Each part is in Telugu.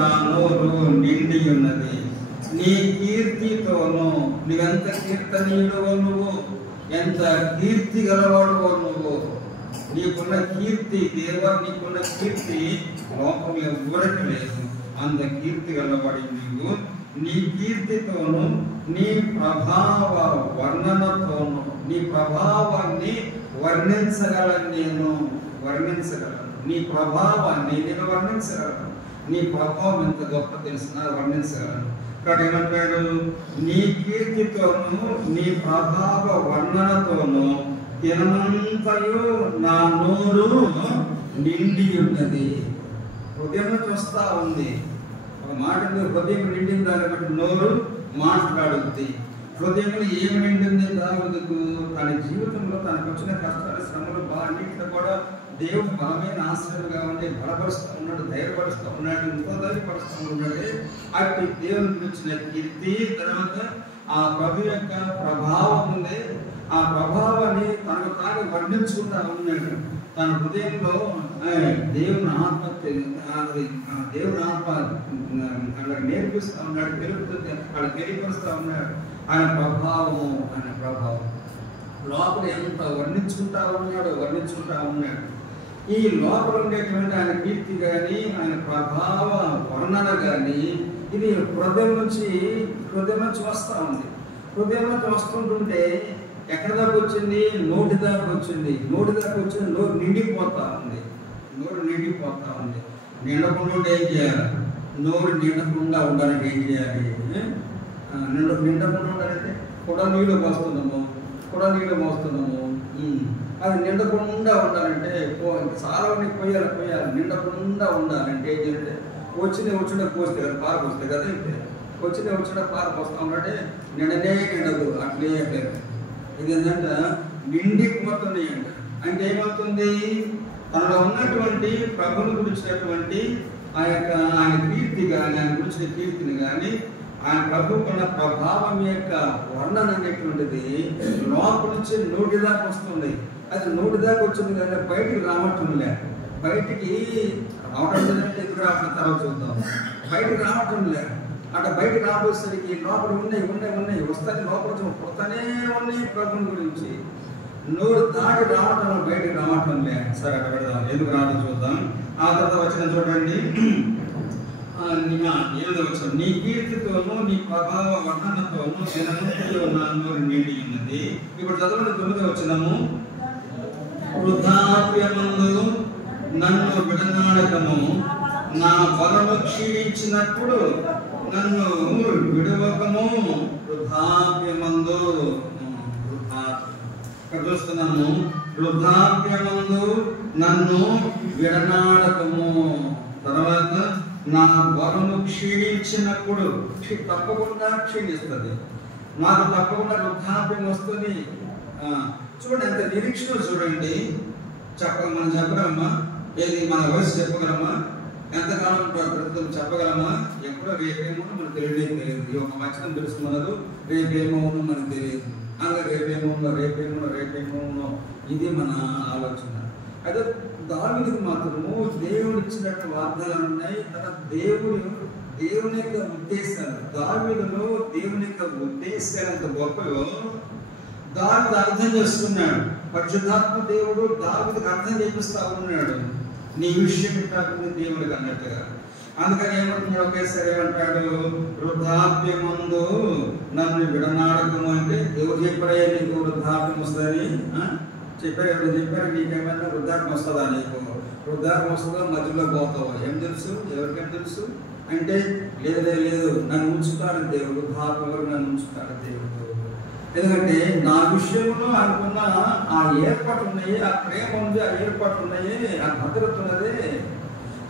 నా నోరు నిండి ఉన్నది నీ కీర్తితోను. నువ్వెంత కీర్తనీయుడువో, నువ్వు ఎంత కీర్తి గలవాడువో, నువ్వు నీకున్న కీర్తి, దేవా నీకున్న కీర్తి లోకంలో ఎవ్వరికి లేదు. అంత కీర్తి గలవాడి నీవు. నీ కీర్తితోను నీ ప్రభావ వర్ణనతోను, నీ ప్రభావాన్ని వర్ణించగలను, నేను వర్ణించగలను. నీ ప్రభావాన్ని నేను వర్ణించగలను. నీ ప్రభావం ఎంత గొప్ప తెలిసిన వర్ణించగలను. ఇక్కడ ఏమంటాడు? నీ కీర్తితోను నీ ప్రభావ వర్ణనతోను దినమంతయు నా నోరు నిండి ఉన్నది. హృదయం చూస్తా ఉంది. ఒక మాట హృదయం నిండింది, దాన్ని బట్టి నోరు మాట్లాడుద్ది. హృదయంలో ఏమి నిండింది దావీదుకు? తన జీవితంలో తనకు వచ్చిన కష్టాలు, శ్రమలు అన్నింటిలో కూడా దేవుడు బలమైన ఆశ్రయంగా ఉండి బలపరుస్తూ ఉన్నాడు, ధైర్యపరుస్తూ ఉన్నాడు, ఎంతో ధైర్యపరుస్తూ ఉన్నాడు. అట్టి దేవుని గురించిన కీర్తి, తర్వాత ఆ ప్రభు యొక్క ప్రభావం ఉంది. ఆ ప్రభావాన్ని తనకు తాను వర్ణించుకుంటా ఉన్నాడు. తన హృదయంలో దేవుని ఆత్మ వాళ్ళకి నేర్పిస్తూ ఉన్నాడు, తెలుపుతుంది, వాళ్ళకి తెలియపరుస్తూ ఉన్నాడు. ఆయన ప్రభావం లోపల ఎంత వర్ణించుకుంటా ఉన్నాడు. ఈ లోపల ఉండేటువంటి ఆయన కీర్తి కానీ, ఆయన ప్రభావ వర్ణన కానీ ఇది హృదయం నుంచి వస్తూ ఉంది. హృదయం నుంచి వస్తుంటుంటే ఎక్కడ దాకా వచ్చింది? నోటి దాకా వచ్చింది. నోరు నిండిపోతా ఉంది. నిండకుండా ఏం చేయాలి? నోరు నిండకుండా ఉండాలంటే ఏం చేయాలి? నిండకుండా ఉండాలంటే కూడా నీళ్ళు మోస్తున్నాము. అది నిండకుండా ఉండాలంటే చాలా పోయాలి. నిండకుండా ఉండాలంటే ఏం చేయాలంటే వచ్చిన పోస్తే కదా, పార పోస్తే కదా, వచ్చిన పార పోస్తా ఉంటే నిండదు. అట్లే ఇది ఏంటంటే నిండిపోతుంది అంట. అంటే ఏమవుతుంది? తనలో ఉన్నటువంటి ప్రభుని గురించినటువంటి ఆయన కీర్తి కానీ, ఆయన గురించిన కీర్తిని కానీ, ఆయన ప్రభుకున్న ప్రభావం యొక్క వర్ణన అనేటువంటిది లోపల నుంచి నోటి దాకా వస్తుంది. అది నోటి దాకా వచ్చింది కానీ బయటికి రావటం లే. బయటికి రావటం ఎదురు రావటం తర్వాత చూద్దాం. బయటికి రావటం లే. అట్లా బయటకు రాబోయేసరికి లోపల ఉన్నాయి వస్తాయి, లోపల పుడతానే ఉన్నాయి ప్రభుని గురించి. నోరు దాటి రావటం, బయటకు రావటం లే. సరే అక్కడ పెడదాం, ఎందుకు రావటం చూద్దాం. ఆ తర్వాత వచ్చిన చూడండి, నీ కీర్తితోనూ నీ ప్రభావ వర్ణనతోనూ నా నోరు నిండి ఉన్నది. ఇప్పుడు చదవండి 9వ వచనము. వృద్ధాప్యమందు నన్ను విడనాడకము, నా బలము క్షీణించినప్పుడు నన్ను విడవకము. వృద్ధాప్యమందు చూస్తున్నాము. వృద్ధాప్యమందు నన్ను విడనాడకము. తర్వాత నా బలము క్షీణించినప్పుడు, తప్పకుండా క్షీణిస్తుంది. నాకు తప్పకుండా వృద్ధాప్యం వస్తుంది. చూడండి ఎంత నిరీక్షణ చూడండి. మనం చెప్పగలమా? ఏది మన వయసు చెప్పగలమా? ఎంతకాలం బ్రతుకుతాం చెప్పగలమా? ఎప్పుడో రేపేమో మనకు తెలియదు. ఈ ఒక వచనం తెలుసు మనకు, రేపేమో మనకు తెలియదు. అలాగే రేపేమో ఇది మన ఆలోచన. అయితే దావీదుకు మాత్రము దేవుడు ఇచ్చినట్టు వాగ్దానాలు ఉన్నాయి. దేవుని యొక్క ఉద్దేశాలు, దావీదులో దేవుని యొక్క ఉద్దేశాలు ఎంత గొప్పలో దావీదు అర్థం చేసుకున్నాడు. పరిశుద్ధాత్మ దేవుడు దావీదుకు అర్థం చేపిస్తా ఉన్నాడు. నీ విషయం కాకుండా దేవుడికి అన్నట్టుగా. అందుకని ఏమంటున్నాడు? ఒకేసారి ఏమంటాడు? వృద్ధాప్యమందు నన్ను విడనాడకము. అంటే ఎవరు చెప్పారయ్యా నీకు వృద్ధాప్యం వస్తుందని? ఎవరు చెప్పారు? నీకేమైనా వృద్ధాప్యం వస్తుందా? నీకు వృద్ధాప్యం వస్తుందో మధ్యలో పోతావా? ఏం తెలుసు? ఎవరికేం తెలుసు అంటే లేదు నన్ను ఉంచుతాడు దేవుడు. వృద్ధాప్యం వరకు నన్ను ఉంచుతాడు దేవుడు. ఎందుకంటే నా విషయంలో అనుకున్న ఆ ఏర్పాటు ఉన్నాయి, ఆ ప్రేమ ఉంది, ఆ ఏర్పాటు ఉన్నాయి, ఆ భద్రత ఉన్నది.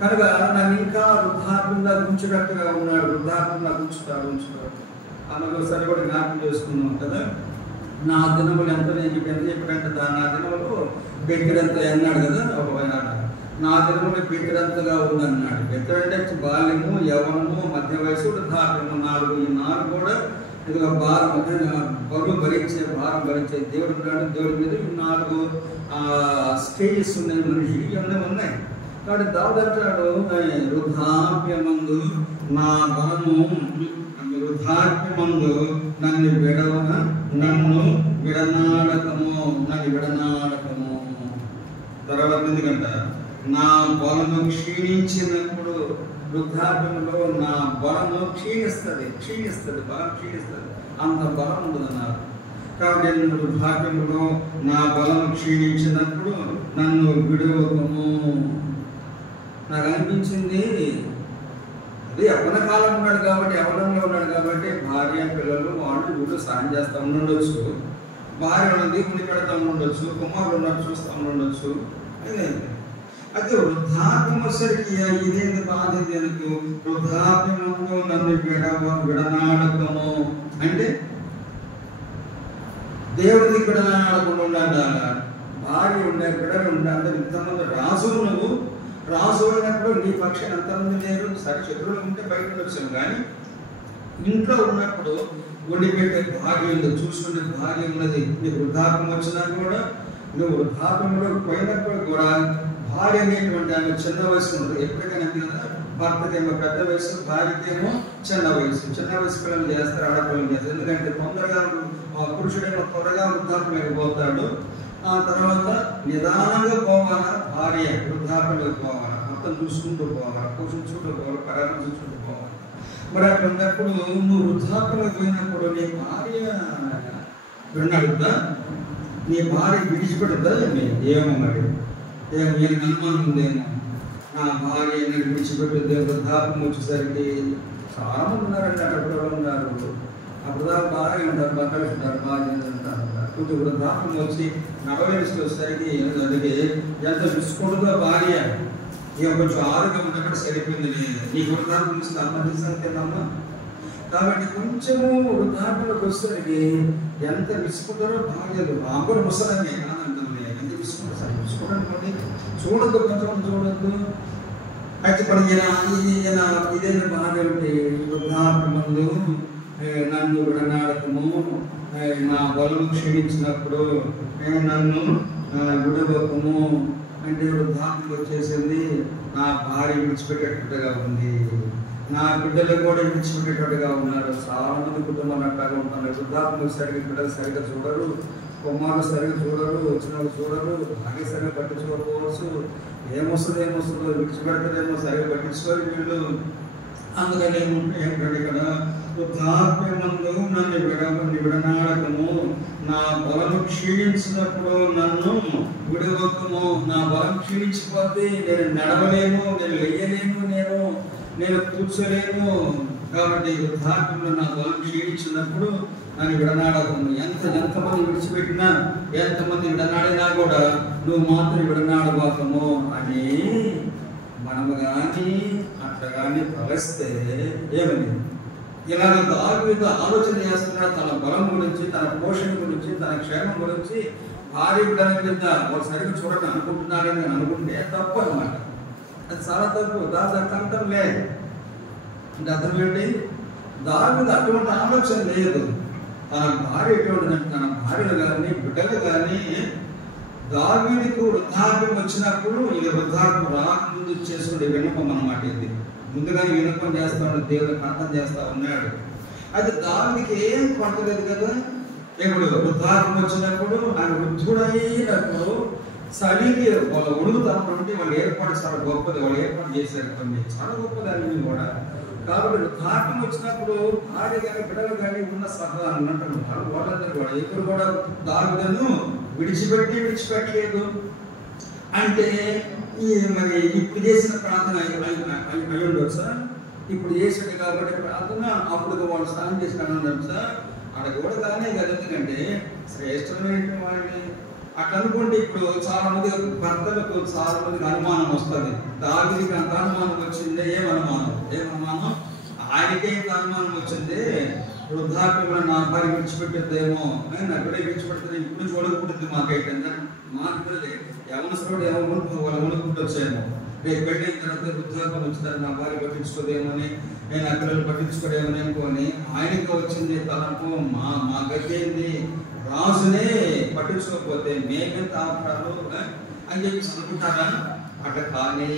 కనుక నన్ను ఇంకా వృద్ధాప్యంగా ఉంచేటట్టుగా ఉన్నాడు. వృద్ధాప్యంగా ఉంచుతాడు. అందులో సరి కూడా జ్ఞాపకం చేసుకున్నాం కదా. నా దినములు ఎంత చెప్పాడంటే నా దినములు బెక్కడంత అన్నాడు కదా. ఒక నా దినములు బెక్కడంతగా ఉందన్నాడు. బెక్కడంటే బాల్యము, యవ్వనము, మధ్య వయసు, వృద్ధాప్యము 4. ఈ 4 కూడా ఇదిగో బరువు భరించే దేవుడు ఉన్నాడు. దేవుడి మీద 4 స్టేజెస్ ఉన్నాయి. మనిషికి ఉన్నాయి. కాబట్టి దావుడు అంటాడు, వృద్ధాప్యమందు నా బలము, వృద్ధాప్యమందు నన్ను విడనాడకము. తర్వాత ఎందుకంట, నా బలము క్షీణించినప్పుడు, వృద్ధాప్యంలో నా బలము క్షీణిస్తుంది, బలం క్షీణిస్తుంది, అంత బలం ఉండదు నాకు. కాబట్టి నేను వృద్ధాప్యంలో నా బలం క్షీణించినప్పుడు నన్ను విడువకము. నాకు అనిపించింది, అది యవ్వన కాలం ఉన్నాడు కాబట్టి, యవ్వనంలో ఉన్నాడు కాబట్టి భార్య పిల్లలు వాళ్ళు వీళ్ళు సాయం చేస్తూ ఉండొచ్చు, భార్య ఉన్నది ఉని పెడతా ఉండొచ్చు, కుమారులు ఉన్నట్టు చూస్తూ ఉండొచ్చు. అయితే వృద్ధాప్యం వచ్చరికి ఇదేంది బాధ, ఎందుకు వృద్ధాప్యము నన్ను విడనాడకము అంటే దేవుడికి విడనాడకుండా ఉండాలి. భార్య ఉండే, బిడ్డలు ఉండే, అందరు ఇంతమంది రాజులు, నువ్వు రాజు అయినప్పుడు నీ పక్షం ఎంతమంది లేరు, సరే శత్రువులు ఉంటే బయట వచ్చాను, కానీ ఇంట్లో ఉన్నప్పుడు వండి పెట్టే భార్య ఉంది, చూసుకునే భార్య ఉన్నది. నీకు వృద్ధాప్యం వచ్చినా కూడా, నువ్వు వృద్ధాప్యంలో పోయినప్పుడు కూడా భార్య అనేటువంటి ఆమె చిన్న వయసు ఉంటుంది. ఎప్పటికైనా కదా, భర్తకేమో పెద్ద వయసు, భార్యకేమో చిన్న వయసు. చిన్న వయసు పిల్లలు చేస్తారు, ఆడపిల్లలు చేస్తారు. ఎందుకంటే తొందరగా పురుషుడేమో త్వరగా వృద్ధాప్యం అయిపోతాడు. ఆ తర్వాత నిదానంగా పోవాలా, భార్య వృద్ధాప్యంలోకి పోవాలా, మొత్తం చూసుకుంటూ పోవాలి, పోషించుకుంటూ పోవాలి, పరామర్శించుకుంటూ పోవాలి. మరి అక్కడ ఉన్నప్పుడు నువ్వు వృద్ధాప్యంలోకి పోయినప్పుడు నీ భార్య విన్నాడుద్దా, నీ భార్య విడిచిపెడుద్దా? ఏమో మరి, ఏమో నేను అనుమానం ఉందేమో, నా భార్య నేను విడిచిపెట్టుద్దే వృద్ధాప్యం వచ్చేసరికి. చాలా మంది ఉన్నారండి, అక్కడ ఉన్నారు. అప్పుడు దాకా బాగా ఉంటారు, బట్టలు ఉంటారు, బాగా ఉంటారు. కొంచెం వృద్ధాప్యం వచ్చి 40 వయసుకి వచ్చేసరికి అందుకే ఎంత చూసుకుంటుందో భార్య, ఇక కొంచెం ఆరోగ్యం ఉన్నప్పుడు సరిపోయింది. నీకు వృద్ధాప్యం వస్తుంది, అమ్మ తీసుకెళ్తామా. కాబట్టి కొంచెము వృద్ధాప్యంలోకి వచ్చేసరికి ఎంత విసుకుంటారో భార్యలు. అప్పుడు ముసలనే కాదంటాం, ఎంత విసుకుంటారు, సరే విసుకోవడం చూడద్దు, కొంచెం చూడద్దు. అయితే ఇదేనా భార్య ఉంటే, వృద్ధాప్యమందు నన్ను విడనాడకము, నా బలము క్షీణించినప్పుడు నన్ను విడవకము అంటే వృద్ధాప్యం వచ్చేసింది. నా భార్య విడిచిపెట్టేటట్టుగా ఉంది, నా బిడ్డలు కూడా విడిచిపెట్టేటట్టుగా ఉన్నారు. చాలా మంది కుటుంబాలు అట్లాగా ఉంటున్నారు. వృద్ధాప్యం సరిగ్గా బిడ్డలు సరిగ్గా చూడరు, కుమారులు సరిగ్గా చూడరు, వచ్చిన వాళ్ళు చూడరు, భార్య సరిగ్గా పట్టించుకోకపోవచ్చు. ఏమొస్తుందో విడిచిపెడతారేమో, సరిగ్గా పట్టించుకోరు వీళ్ళు. అందుకని ఏంటంటే ఇక్కడ వృద్ధాప్యమందు నన్ను విడనాడకము, నా బలము క్షీణించినప్పుడు నన్ను విడవకము. నా బలం క్షీణించిపోతే నేను నడవలేను, నేను లేయలేను, నేను కూర్చోలేను. కాబట్టి వృద్ధాప్యంలో నా బలం క్షీణించినప్పుడు నన్ను విడనాడకము. ఎంతమంది విడిచిపెట్టినా, ఎంతమంది విడనాడినా కూడా నువ్వు మాత్రం విడనాడబాకము అని మనము కానీ అట్లా కానీ తలస్తే ఏమని ఇలాగ దావీదు ఆలోచన చేస్తున్నాడు, తన బలం గురించి, తన పోషణ గురించి, తన క్షేమం గురించి. భార్య బిడ్డల మీద వాళ్ళు సరిగ్గా చూడని అనుకుంటున్నారని అనుకుంటే తప్పు అన్నమాట. అది చాలా తప్పు. దాని కంటం లేదు అంటే అర్థం ఏంటి, దావీదు అటువంటి ఆలోచన లేదు. తన భార్య ఎటువంటిదంటే, తన భార్యలు కానీ బిడ్డలు కానీ దావీదుకు వృద్ధాప్యం వచ్చినప్పుడు, ఇది వృద్ధాప్యం రాకముందు చేసుకునే విన్నపం అన్నమాట. ఇది ముందుగా విన్నపం చేస్తా ఉన్నాడు, దేవుడు ప్రార్థన చేస్తా ఉన్నాడు. అయితే దావీదుకి ఏం పట్టలేదు కదా. ఇప్పుడు వృద్ధాప్యం వచ్చినప్పుడు, ఆయన వృద్ధుడైనప్పుడు చలికి వాళ్ళు ఉడుగుతామంటే వాళ్ళు ఏర్పాటు చాలా గొప్పది, వాళ్ళు ఏర్పాటు చేశారు కొన్ని చాలా గొప్పది అన్ని కూడా. కాబట్టి వృద్ధాప్యం వచ్చినప్పుడు భార్య కానీ బిడ్డలు కానీ ఉన్న సహా అన్నట్టు వాళ్ళందరూ కూడా ఇప్పుడు కూడా దావీదును విడిచిపెట్టలేదు. అంటే మరి ఇప్పుడు చేసిన ప్రార్థన అయ్యుండవు సార్, ఇప్పుడు చేసాడు కాబట్టి ప్రార్థన, అప్పుడు వాళ్ళు స్నానం చేసినాడు అన్నారు సార్. అక్కడ కూడా కానీ కదా, ఎందుకంటే శ్రేష్టమైన వాళ్ళని అట్లా అనుకుంటే ఇప్పుడు చాలా మంది భర్తలకు చాలా మందికి అనుమానం వస్తుంది. దావీదుకి అంత అనుమానం వచ్చిందే, ఏమనుమానం ఆయనకే ఇంత అనుమానం వచ్చింది. వృద్ధాప్యంలో నా భార్య విడిచిపెట్టేదేమో, నా బిడ్డ విడిచిపెడితే ఇప్పుడు చూడకూడదు మాకైతే మాకు ఎవరినోడు వాళ్ళ వణుకుంటూ వచ్చాయేమో. రేపు పెళ్ళైన తర్వాత వృద్ధాప్యం వచ్చిందని నా భార్య పట్టించుకోదేమని, నేను ఆ పిల్లలు పట్టించుకోదేమని అనుకోని ఆయనకి వచ్చింది తలంపు. మా గతి ఏంది, రాజునే పట్టించుకోకపోతే మేమెంత ఆపడాలు అని చెప్పి అనుకుంటారా? అట్లా కానే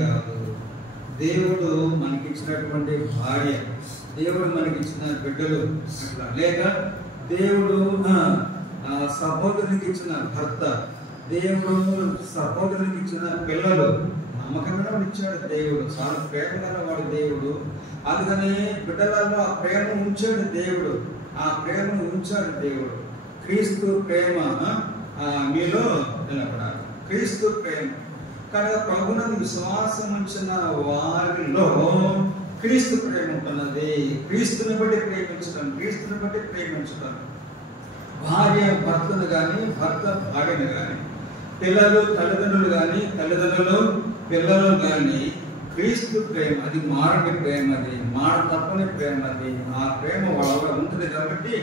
కాదు. దేవుడు మనకిచ్చినటువంటి భార్య, దేవుడు మనకిచ్చిన బిడ్డలు అట్లా, లేక దేవుడు సహోదరునికి ఇచ్చిన భర్త, దేవుడు సహోదరునికి ఇచ్చిన పిల్లలు నమ్మకంగా ఇచ్చాడు దేవుడు. చాలా ప్రేమ వాడు దేవుడు. అందుకని బిడ్డలలో ఆ ప్రేమ ఉంచాడు దేవుడు, ఆ ప్రేమను ఉంచాడు దేవుడు. క్రీస్తు ప్రేమ మీలో నిలబడాలి. క్రీస్తు ప్రేమ కనుక ప్రభువునందు విశ్వాసం ఉంచిన వారిలో క్రీస్తు ప్రేమ ఉంటున్నది. క్రీస్తుని బట్టి ప్రేమించడం, క్రీస్తుని బట్టి ప్రేమించడం. భార్య భర్తను కానీ, భర్త భార్యను కానీ, పిల్లలు తల్లిదండ్రులు కానీ, తల్లిదండ్రులు పిల్లలు కానీ, క్రీస్తు ప్రేమ అది మారని ప్రేమ, అది మాట తప్పని ప్రేమ, అది ఆ ప్రేమ వాళ్ళ ఉంటుంది. కాబట్టి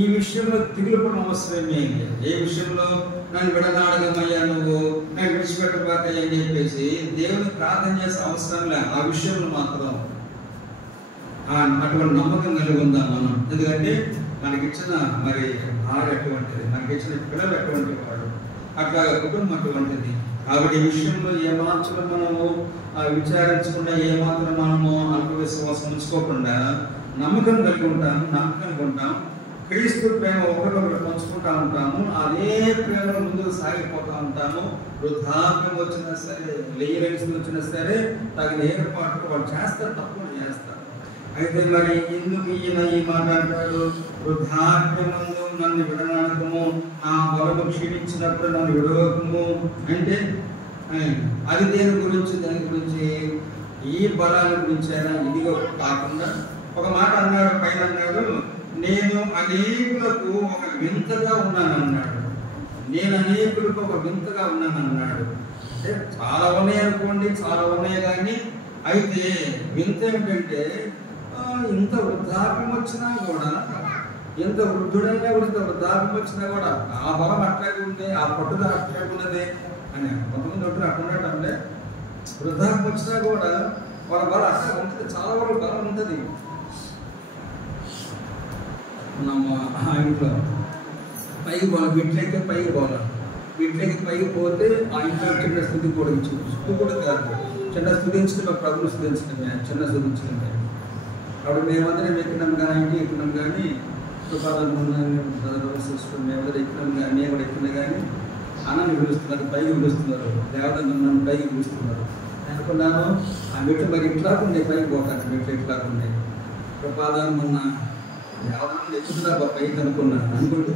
ఈ విషయంలో తిరుగుపడిన అవసరమే లేదు. ఏ విషయంలో నన్ను విడనాడగమయ్యా, నువ్వు నన్ను విడిచిపెట్టబాకయ్యా అని చెప్పేసి దేవుని ప్రార్థన చేసే అవసరం లే. ఆ విషయంలో మాత్రం అటువంటి నమ్మకం కలిగి ఉందాం మనం. ఎందుకంటే మనకిచ్చిన మరి భార్య అటువంటిది, మనకిచ్చిన పిల్లలు అటువంటి వాడు, అట్లా కుటుంబం అటువంటిది. కాబట్టి ఈ విషయంలో ఏమాత్రం మనము విచారించకుండా, ఏమాత్రం మనము అల్పవిశ్వాసం ఉంచుకోకుండా నమ్మకం కలిగి ఉంటాము, నమ్మకంగా ఉంటాం. క్రీస్తు ప్రేమ ఒకరికొకరు పంచుకుంటా ఉంటాము. అదే ప్రేమలో ముందుకు సాగిపోతూ ఉంటాము. వృద్ధాప్యం వచ్చినా సరే, లేయరెన్స్లు వచ్చినా సరే, తగిన ఏర్పాటు వాళ్ళు చేస్తారు, తప్పకుండా చేస్తారు. అయితే మరి ఎందుకు ఈయన ఈ మాట అంటాడు? వృద్ధాప్యమందు నన్ను విడనాడకము, ఆ బలము క్షీణించినప్పుడు నన్ను విడవకము అంటే అది దేని గురించి? దాని గురించి ఈ బలాల గురించి అయినా ఇదిగో కాకుండా ఒక మాట అన్నాడు, పైన అన్నాడు, నేను అనేకులకు ఒక వింతగా ఉన్నాను అన్నాడు. నేను అనేకులకు ఒక వింతగా ఉన్నాను అన్నాడు. అంటే చాలా ఉన్నాయి అనుకోండి, చాలా ఉన్నాయి. కానీ అయితే వింత ఏమిటంటే ఇంత వృద్ధాప్యం వచ్చినా కూడా, ఎంత వృద్ధుడైనా కూడా, ఇంత వృద్ధాప్యం వచ్చినా కూడా ఆ బలం అట్లాగే ఉంది, ఆ పట్టుదల అట్లాగే ఉన్నది అని. కొంతమంది ఒట్టు అట్లా అంటే వృద్ధాప్యం వచ్చినా కూడా వాళ్ళ బలం అట్లా ఉంటుంది, చాలా వరకు బలం ఉంటుంది. మా ఇంట్లో పైకి పోవాలి, వీటిలోకి పైకి పోవాలి. వీటిలోకి పైకి పోతే ఆ ఇంట్లో చిన్న స్థుతి కూడా స్థుతి కూడా కాదు, చిన్న స్థుతించడం మా ప్రభుత్వం స్థుతించడమే, చిన్న స్థుతించడమే. అప్పుడు మేమందరం ఎక్కినాం కానీ, ఇంటి ఎక్కినాం కానీ, మేమందరం ఎక్కినాం కానీ, నేను కూడా ఎక్కినా కానీ అన్నని పిలుస్తున్నారు, పైకి పిలుస్తున్నారు, దేవతను పైకి పిలుస్తున్నారు. అనుకున్నాను ఆ మెట్లు మరి ఇట్లా ఉన్నాయి, పైకి పోతాను మెట్లు ఇట్లా ఉన్నాయి. ప్రపాదాన్ని మొన్న దేవతను ఎక్కుతున్నారు పైకి అనుకున్నాను. అనుకుంటే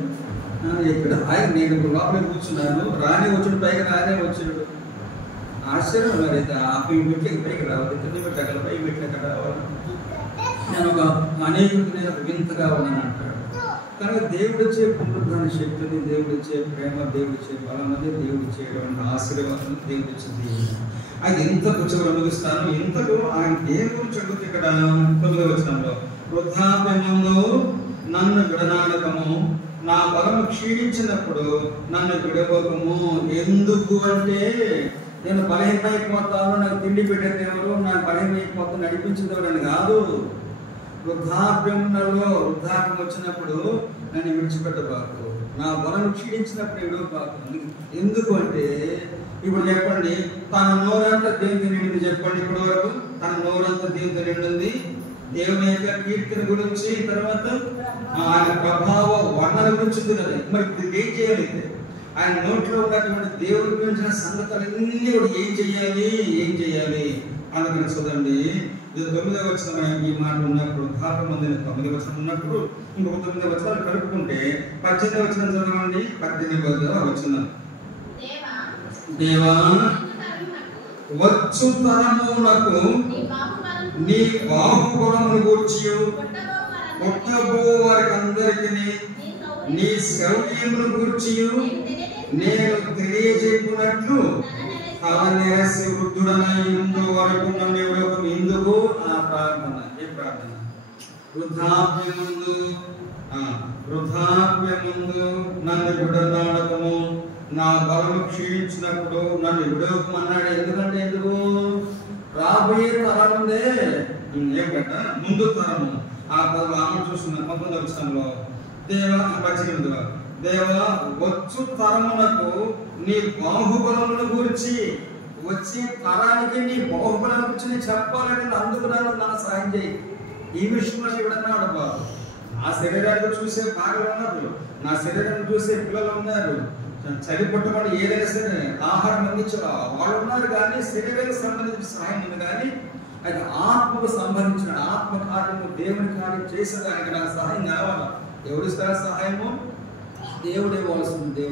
ఇక్కడ ఆయన నేను లోపల కూర్చున్నాను, రాని వచ్చాడు, పైకి రానే వచ్చాడు. ఆశ్చర్యం. మరి అయితే ఆ మెట్లకి పైకి రావాలి, కింద మెట్లు అక్కడ, పై మెట్లు ఎక్కడ రావాలి? నేను ఒక అనేకుడికి నేను ఒక వింతగా ఉన్నాను అంటాడు. కనుక దేవుడిచ్చే పునరుద్ధాన శక్తిని, దేవుడిచ్చే ప్రేమ, దేవుడిచ్చే బలం, దేవుడు చేయడం ఆశీర్వాదం దేవుడిచ్చింది. అది ఇంతకు చివరి ముగిస్తాను. ఇంతకు ఆయన దేని గురించి అడుగుతుంది ఇక్కడ 9వ వచనంలో, వృద్ధాప్యమందు నన్ను విడనాడకము, నా బలము క్షీణించినప్పుడు నన్ను విడవకము. ఎందుకు అంటే నేను బలహీనమైపోతాను, నాకు తిండి పెట్టేది ఎవరు, నాకు బలహీనమైపోతాను నడిపించేది అని కాదు. వృద్ధాప్యంలో వృద్ధాప్యం వచ్చినప్పుడు నన్ను విడిచిపెట్టబాకు, నా బలం క్షీణించినప్పుడు విడవబాకు. ఎందుకు అంటే ఇప్పుడు చెప్పండి, తన నోరంతా దేవుని నిండింది. చెప్పండి ఇప్పటి వరకు తన నోరంతా దేవుని నిండింది. దేవుని యొక్క కీర్తన గురించి, తర్వాత ఆయన ప్రభావ వర్ణన గురించి ఉంది కదా. మరి ఇప్పుడు ఏం చేయాలి? ఆయన నోట్లో ఉన్నటువంటి దేవుడి గురించిన సంగతులన్నీ కూడా ఏం చేయాలి అందుకని చూడండి. ఇది 9వ వచనం ఈ మాట ఉన్నప్పుడు, వృద్ధాప్యమందు 9వ వచనం ఉన్నప్పుడు ఇంకొక 9 వచనాలు కలుపుకుంటే 18వ వచనం చదవండి. 18వ వచనం, దేవా వచ్చు తరమునకు నీ బాహుబలమును గూర్చి పుట్టబో వారికి అందరికీ నీ శౌర్యమును గూర్చి నేను తెలియజేపునట్లు తలనేసి వృద్ధుడనై ఉండు వరకు నన్ను ఎవరొక ఎందుకు ఆ ప్రార్థన. ఏ ప్రార్థన? వృద్ధాప్యమందు నన్ను విడనాడకము, నా బలము క్షీణించినప్పుడు నన్ను విడవకమన్నాడు. ఎందుకంటే ఎందుకు? రాబోయే తరం ఉందే, ఏమిట ముందు తరము. ఆ ఆమె చూస్తున్నాను 19వ వచనంలో, దేవా 18వ, దేవా వచ్చు తరమునకు నీ బాహుబలమును గురించి. వచ్చే తరానికి నీ బాహుబలం గురించి చెప్పాలని అందుకు నన్ను సహాయం చేయి. ఈ విషయంలో ఎవడన్నాడు బాబు, నా శరీరాన్ని చూసే భార్యలు ఉన్నారు, నా శరీరాన్ని చూసే పిల్లలు ఉన్నారు, చలి పట్టుబడి ఏదైనా సరే ఆహారం అందించే వాళ్ళు ఉన్నారు, కానీ శరీరానికి సంబంధించిన సహాయం ఉంది. కానీ అది ఆత్మకు సంబంధించిన ఆత్మ కార్యము దేవుని కార్యం చేసేదానికి నాకు సహాయం కావాలా. ఎవరిస్తారా సహాయము? దేవుడే ఇవ్వాల్సింది.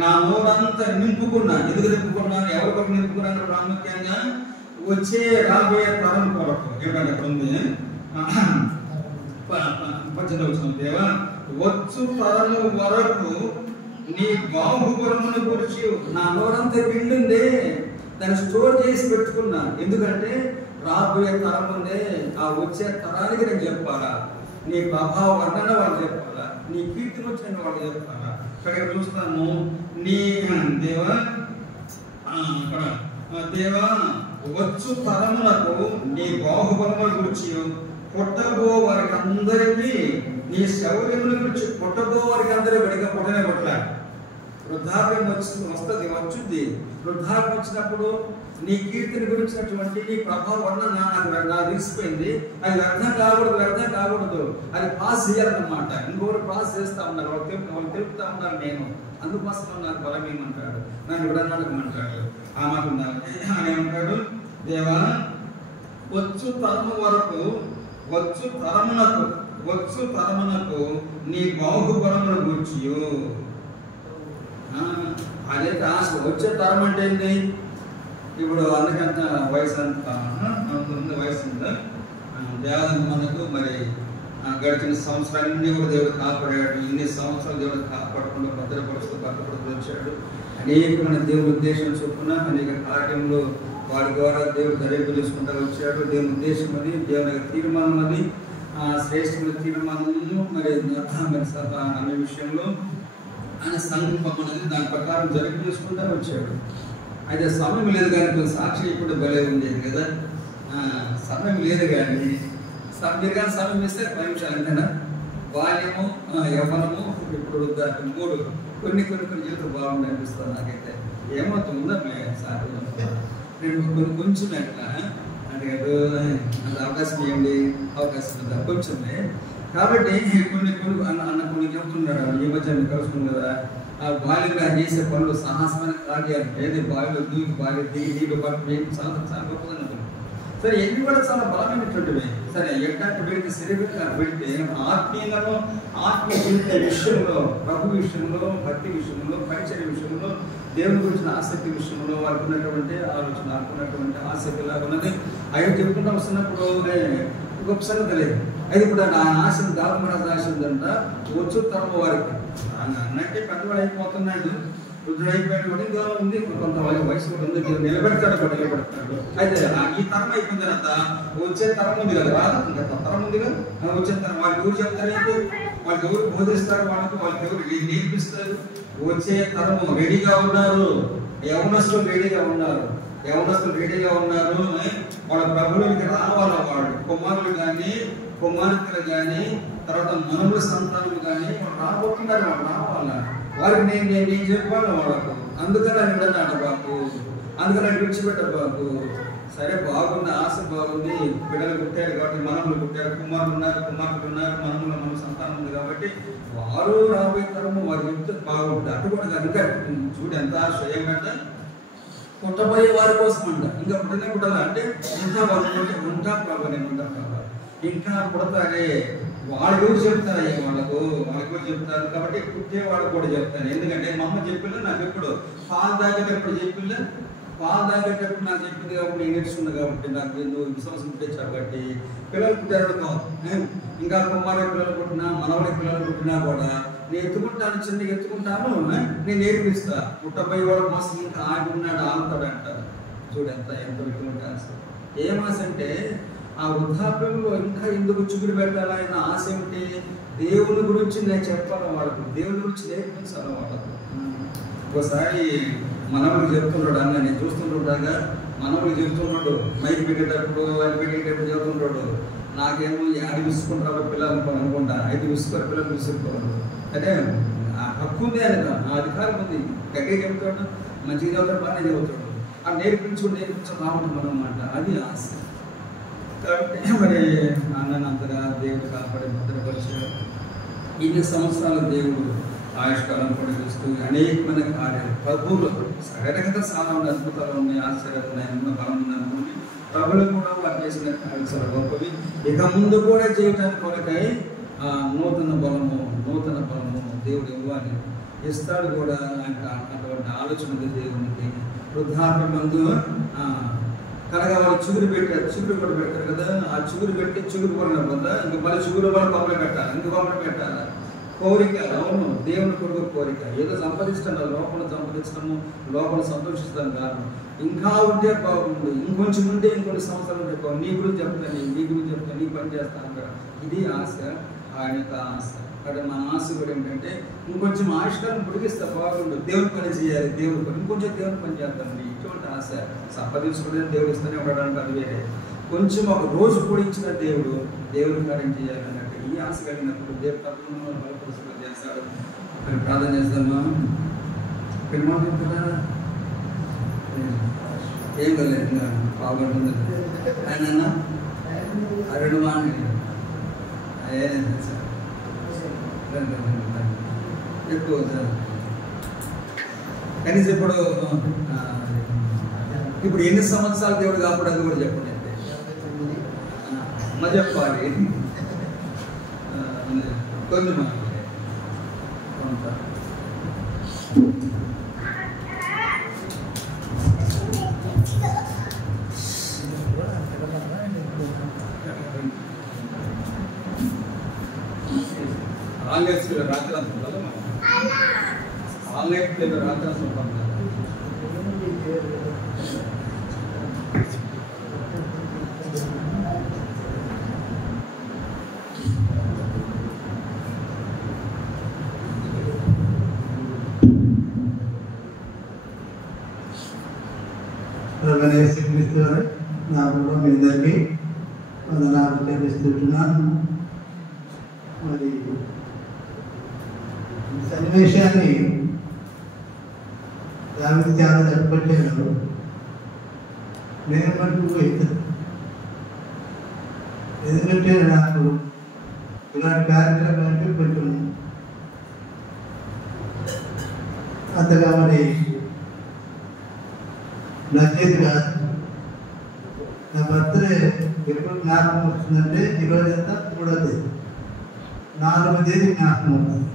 నా నోరంతా నింపుకున్నా. ఎందుకు నింపుకున్నాను? ఎవరి కొరకు నింపుకున్నాను? ప్రాముఖ్యంగా వచ్చే రాబోయే తరం కొరకు. ఏమంటే అక్కడ ఉంది 18 దేవా, వచ్చు తరము వరకు నీ బాహుబలమును గురించి నా నోరంతా నిండిందే, దాన్ని స్టోర్ చేసి పెట్టుకున్నా. ఎందుకంటే రాబోయే తరం ఉందే, ఆ వచ్చే తరానికి నేను చెప్పాలా, నీ ప్రభావ వర్ణన వాళ్ళు చెప్పాలా, నీ కీర్తిని వచ్చిన వాళ్ళు చెప్పాలా. ఇక్కడ చూస్తాను, నీ దేవా దేవా వచ్చు తరములకు నీ బాహుబలముల గురించి, పుట్టబో వారికి అందరికీ నీ శౌర్యముల గురించి, పుట్టబో వారికి అందరూ బడిగా పుట్టనే పుట్టలే. వృద్ధాప్యం వస్తుంది వచ్చుద్ది. వృద్ధాప్యం వచ్చినప్పుడు నీ కీర్తిని గురించినటువంటి నీ ప్రభావం వల్ల నాకు తెలిసిపోయింది. అది వ్యర్థం కాకూడదు. అది పాస్ చేయాలన్నమాట. ఇంకొకరు పాస్ చేస్తా ఉన్నారు, వాళ్ళు తెలుపుతా ఉన్నారు. నేను అందుకోసం నాకు బలం ఏమంటాడు, నన్ను విడనాడకమంటాడు. ఆ మాట ఆయన ఏమంటాడు, దేవా వచ్చు తరమునకు నీ బాహుబలముల గురించి. అదే ఆశ. వచ్చే తరం అంటే ఏంటి? ఇప్పుడు అందుకంత వయసు అంతా వయసు ఉందా దేవాలయం మనకు. మరి గడిచిన సంవత్సరాలన్నీ కూడా దేవుడు కాపాడాడు. ఇన్ని సంవత్సరాలు దేవుడు కాపాడకుండా భద్రపరుస్తూ వచ్చాడు. అనేకమైన దేవుడి ఉద్దేశం చొప్పున అనేక కార్యంలో వారి ద్వారా దేవుడు దర్యాప్తు చేసుకుంటూ వచ్చాడు. దేవుని ఉద్దేశం అది, దేవుని తీర్మానం అది, శ్రేష్టమైన తీర్మానము. మరి అనే విషయంలో ఆయన సంకల్పం అనేది దాని ప్రకారం జరిపి చేసుకుంటూ వచ్చాడు. అయితే సమయం లేదు కానీ సాక్షి ఇప్పుడు భలే ఉండేది కదా. సమయం లేదు కానీ మీరు కానీ సమయం ఇస్తే 5 నిమిషాలు అంతేనా? బాల్యము, యవ్వనము, ఇప్పుడు వృద్ధాప్యం 3 కొన్ని జీవితం బాగుంది అనిపిస్తుంది నాకైతే. ఏమవుతుందా సార్ నేను కొంచెం ఎట్లా అంటే అంత అవకాశం ఇవ్వండి, అవకాశం ఉందా కొంచెమే. కాబట్టి కొన్ని చెప్తున్నాడు. ఈ మధ్య కలుసుకున్నాం కదా, ఆ బాల్యంగా చేసే పనులు సాహసమైన కార్యాలు. ఏది బావిలో దూకి బావి దిగి నీళ్ళు పట్టు చాలా గొప్పదన్న. సరే ఎన్ని కూడా చాలా బలమైనటువంటివి. సరే ఎట్లాంటి పెడితే శరీరంగా పెడితే ఆత్మీయ జీవిత విషయంలో, ప్రభు విషయంలో, భక్తి విషయంలో, పరిచర్య విషయంలో, దేవుని గురించిన ఆసక్తి విషయంలో వారికి ఉన్నటువంటి ఆలోచన, అనుకున్నటువంటి ఆసక్తి లాగా ఉన్నది. అవి చెప్పుకుంటూ వస్తున్నప్పుడు గొప్ప సంగతి లేదు. అది ఇప్పుడు నా ఆశను దాల్మరాజు ఆశ ఉందంట. వచ్చు తరం వారికి అన్నట్టే పెద్దవాడు అయిపోతున్నాడు, వృద్ధుడైపోయాడు కూడా ఇంకా ఉంది, కొంత వయసు కూడా ఉంది, నిలబెడతాడు. అయితే ఈ తరం అయిపోయిన తర్వాత వచ్చే తరం ఉంది కదా, రాదు ఇంకా తరం ఉంది కదా. వచ్చే తరం వాళ్ళకి ఎవరు చెప్తారు, వాళ్ళకి ఎవరు బోధిస్తారు, వాళ్ళకి ఎవరు నేర్పిస్తారు. వచ్చే తరము రెడీగా ఉన్నారు, యవనస్తులు రెడీగా ఉన్నారు. వాళ్ళ ప్రభువులకి రావాల. వాళ్ళు కుమారులు కానీ కుమార్తెలు కానీ తర్వాత మనుల సంతానం కానీ వాళ్ళు రాబోతున్నారు. వాళ్ళు రావాలా, వారికి నేను చెప్పాను వాళ్ళకు. అందుకని విడన్నాడు బాబు, అందుకని విడిచిపెట్టారు బాబు. సరే బాగుంది, ఆశ బాగుంది, బిడ్డలు పుట్టారు కాబట్టి, మనములు పుట్టారు, కుమారులు ఉన్నారు, కుమార్తెలు ఉన్నారు, మన సంతానం ఉంది కాబట్టి వారు రాబోయే తరము వారు చెప్తే బాగుంటుంది. అటువంటి కనుక చూడు ఎంత ఆశ. ఏమంటే పుట్టబోయే వారి కోసం అంట. ఇంకా పుట్టాలా అంటే ఇంకా వాళ్ళు ఉంటారు బాబా, నేను ఉంటాను బాబా, ఇంకా పుడతారే. వాళ్ళు ఎవరు చెప్తారయ్యా, వాళ్ళకు ఎవరు చెప్తారు కాబట్టి పుట్టే వాళ్ళకు కూడా చెప్తాను. ఎందుకంటే మా అమ్మ చెప్పింది నాకు ఎప్పుడు పాలు తాగేటప్పుడు చెప్పింది, పాలు తాగేటప్పుడు నాకు చెప్పింది కాబట్టి నేను నేర్చుకున్నాను. కాబట్టి నాకు విశ్వాసం పుట్టించారు కాబట్టి పిల్లలు పుట్టారు, ఇంకా కుమారుల పిల్లలు పుట్టినా, మనవడి పిల్లలు పుట్టినా కూడా నేను ఎత్తుకుంటాను, చిన్నగా ఎత్తుకుంటాను, నేను నేర్పిస్తా. పుట్టబోయే వాడు మోసం ఇంకా ఆగి ఉన్నాడు, ఆగుతాడు అంటారు. చూడు ఎంత పెట్టుకుంటాను. ఏం ఆశ అంటే ఆ వృద్ధాప్యంలో ఇంకా ఎందుకు చిగురు పెట్టాలా అన్న ఆశ ఏమిటి? దేవుని గురించి నేను చెప్పాలి వాళ్ళకు, దేవుని గురించి నేర్పించాలి వాళ్ళకు. ఒకసారి మనవుడికి చెప్తున్నాడు అన్న, నేను చూస్తుంటాగా మనవుడికి చెప్తున్నాడు, మైక్ పెట్టేటప్పుడు చెబుతుంటాడు. నాకేమో 5 విసుకుంటారు పిల్లలు అనుకుంటా, 5 విసుకోరు పిల్లలు విసుకుంటారు. అంటే ఆ హక్కు ఉంది, ఆయన ఆ అధికారం ఉంది. గట్టిగా చెబుతాడు, మంచిగా చదువుతాడు, బాగానే చదువుతాడు. ఆ రావటం అన్నమాట. అది ఆశ. కాబట్టి మరి అన్ననంతగా దేవుడు కాపాడి భద్రపరిచాడు. ఇన్ని సంవత్సరాలు దేవుడు ఆయుష్కాలం పొడిగిస్తూ అనేకమైన కార్యాలు ప్రభువులు శారీరకంగా చాలా ఉన్నాయి, అద్భుతాలు ఉన్నాయి, ఆశ్చర్యాలు ఉన్నాయి, ఉన్న బలం ఉందనుకోండి. ప్రభులు కూడా వారు చేసిన కార్యాలు చాలా గొప్పవి. ఇక ముందు కూడా చేయటానికి కొరకై నూతన బలము దేవుడు ఇవ్వాలి, ఇస్తాడు కూడా. అటువంటి ఆలోచన ఉంది దేవునికి. వృద్ధాప్యమందు కనుక వాళ్ళు చిగురు కూడా పెడతారు కదా, ఆ చిగురు పెట్టి చిగురు కొనడం వల్ల ఇంక మళ్ళీ చిగురు వాళ్ళు కొమ్మలు పెట్టాలి, ఇంక కొమ్మలు పెట్టాలి. కోరిక, అవును, దేవుని కొరకు కోరిక. ఏదో సంపాదిస్తాను, లోపల సంతోషిస్తాం కాదు. ఇంకా ఉంటే బాగుండు, ఇంకొంచెం ఉంటే ఇంకొన్ని సంవత్సరాలు ఉంటే బాగుంది, నీ గురించి చెప్తాను, నీ పని చేస్తాను కదా. ఇది ఆశ, ఆయన యొక్క ఆశ. కాబట్టి మన ఆశ కూడా ఏంటంటే ఇంకొంచెం ఆయుష్కాలం పొడిగిస్తా బాగుండు, దేవుని పని చేయాలి, దేవుని పని ఇంకొంచెం దేవుని పని చేస్తానండి. ఇటువంటి ఆశ. సంపాదించుకుంటే దేవుడు ఇస్తూనే ఉండడానికి అది వేరే. కొంచెం ఒక రోజు పొడిగించిన దేవుని కార్యం చేయాలి అన్నట్టు ఈ ఆశ కలిగినప్పుడు దేవుడు తప్పకుండా బలపరుచుగా చేస్తాడు. మరి ప్రార్థన చేస్తామా? పెరుమాటం కదా ఏం కలేదు బాగుంటుంది ఆయన అరడు వాణి ఎక్కువ కనీసం ఇప్పుడు ఎన్ని సంవత్సరాలు దేవుడు కాకుండా అది కూడా చెప్పండి. అంటే చెప్పాలి కొన్ని కొంత ఆన్లైన్ రాత్రి నా కూడా మీ అందరికీ వందనాలు చెల్లిస్తున్నాను. మరి సన్నివేశాన్ని దానికి చాలా చెప్పట్లేదు, నేను మటుకు ఎందుకంటే నాకు ఇలాంటి కార్యక్రమం అంటే కొంచెం అంతగా మరి నచ్చేది కాదు. నా బర్త్డే ఎప్పుడు జ్ఞాపకం వస్తుందంటే ఈరోజు ఎంత 3వ తేదీ, 4వ తేదీ జ్ఞాపకం ఉంటుంది.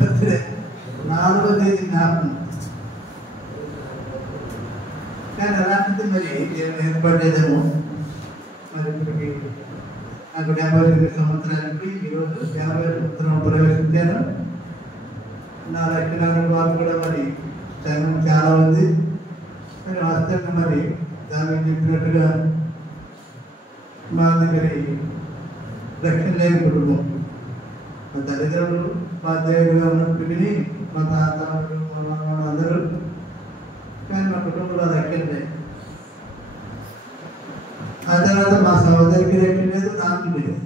బర్త్డే 4వ తేదీ జ్ఞాపకం. కానీ అలాంటిది మరి ఏర్పడేదేమో. మరి ఇప్పటికి నాకు 52 సంవత్సరాలకి ఈరోజు 50వ సంవత్సరం ప్రవేశించాను. నా లక్షణాల వాళ్ళు కూడా మరి చాలా ఉంది. కానీ వాస్తవంగా మరి దానికి చెప్పినట్టుగా మా దగ్గర రక్షణ లేని కుటుంబం. మా తల్లిదండ్రులు ఉపాధ్యాయులుగా ఉన్నప్పటికీ మా తాతలు మా అందరూ, కానీ మా కుటుంబంలో రక్షణ లేదు. ఆ తర్వాత మా సహోదరికి రక్షణ లేదు, నాకు లేదు.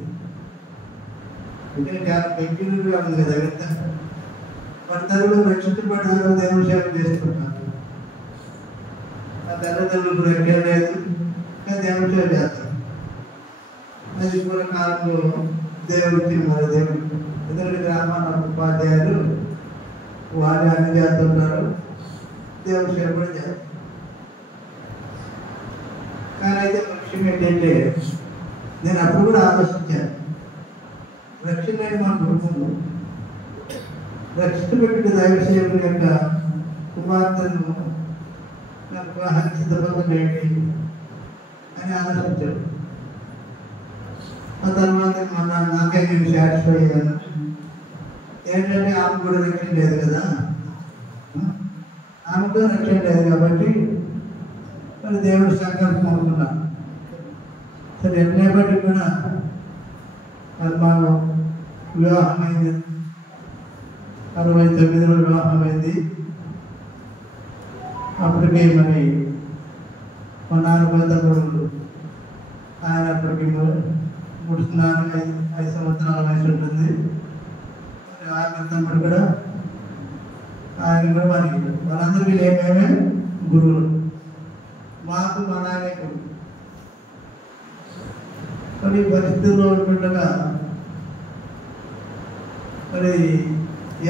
ఎందుకంటే చాలా పెంచులుగా ఉంది కదా కదా. భర్తలు రక్షించబడ్డారు, దేవుని సేవ చేసుకుంటారు. ఆ తల్లిదండ్రులకు రక్షణ లేదు, కానీ దేవుని సేవ చేస్తారు. అది కూడా కాలంలో దేవుడికి మరి దేవుడు ఎందుకంటే గ్రామాల ఉపాధ్యాయులు వాళ్ళు అన్ని చేస్తుంటారు, దేవుని సేవ కూడా చేస్తారు. కానీ అయితే విషయం ఏంటంటే నేను అప్పుడు కూడా ఆలోచించాను, రక్షణ లేని మన కుటుంబంలో రక్షణ పెట్టిన దైవసేవుని యొక్క కుమార్తెను నాకు వివాహానికి సిద్ధపడడం ఏంటి అని ఆలోచించాడు. ఆ తర్వాత నాకే నేను సాటిస్ఫై అయ్యాను. ఏంటంటే ఆమె కూడా రక్షణ లేదు కదా, ఆమెతో రక్షణ లేదు కాబట్టి మరి దేవుడు సంకల్పం అనుకున్నాను. సరే ఎట్లే బట్టి కూడా మరి మాకు వివాహమైంది, 69లో వివాహమైంది. అప్పటికి మరి మా 4 తమ్ముడు, ఆయన అప్పటికి 5 సంవత్సరాల వయసు ఉంటుంది. మరి 6 తమ్ముడు కూడా ఆయన కూడా మరి వాళ్ళందరికీ ఏమేమి గురువులు, మాకు మా నాయకుడు. కొన్ని పరిస్థితుల్లో ఉంటుండగా మరి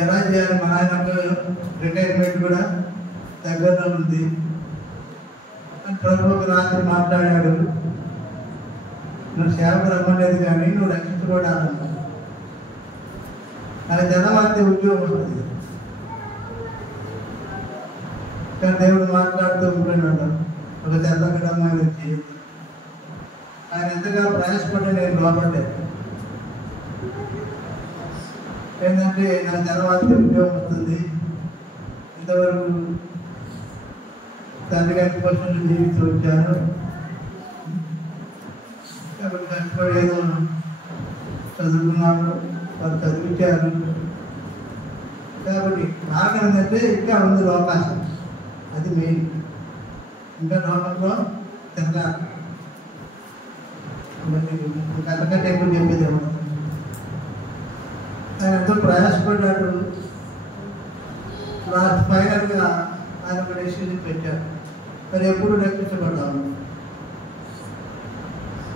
ఎలా చేయాలి? మా నాయన రిటైర్మెంట్ కూడా దగ్గరలో ఉంది. ప్రభు ఒక రాత్రి మాట్లాడాడు, నువ్వు సేవకు రమ్మలేదు కానీ నువ్వు రక్షించుకోవడం అన్నాడు. అది తెల్లవారితే ఉద్యోగం వస్తుంది. కానీ దేవుడు మాట్లాడుతూ ఉంటున్నాడు. ఒక తెల్లగడమ్మాయి వచ్చి ఆయన ఎంతగా ప్రయాసపడ్డా నేను లోపడ్డాను. ఏంటంటే నాకు తెల్లవారితే ఉద్యోగం వస్తుంది, ఇంతవరకు తండ్రి గారి కోసం జీవిస్తూ వచ్చాను, కాబట్టి కష్టపడి ఏదో చదువుకున్నాను, వాళ్ళు చదివించారు. కాబట్టి నాకేంటంటే ఇంకా ఉంది అవకాశం, అది మెయిన్. ఇంకా లోకంలో తిరగాలి. అంతకంటే ఎక్కువ చెప్పేది ఏమన్నా. ఆయన ఎంతో ప్రయాసపడ్డాడు. లాస్ట్ ఫైనల్గా ఆయన ఒక డెసిషన్ పెట్టారు, మరి ఎప్పుడు రక్షించబడ్డాము.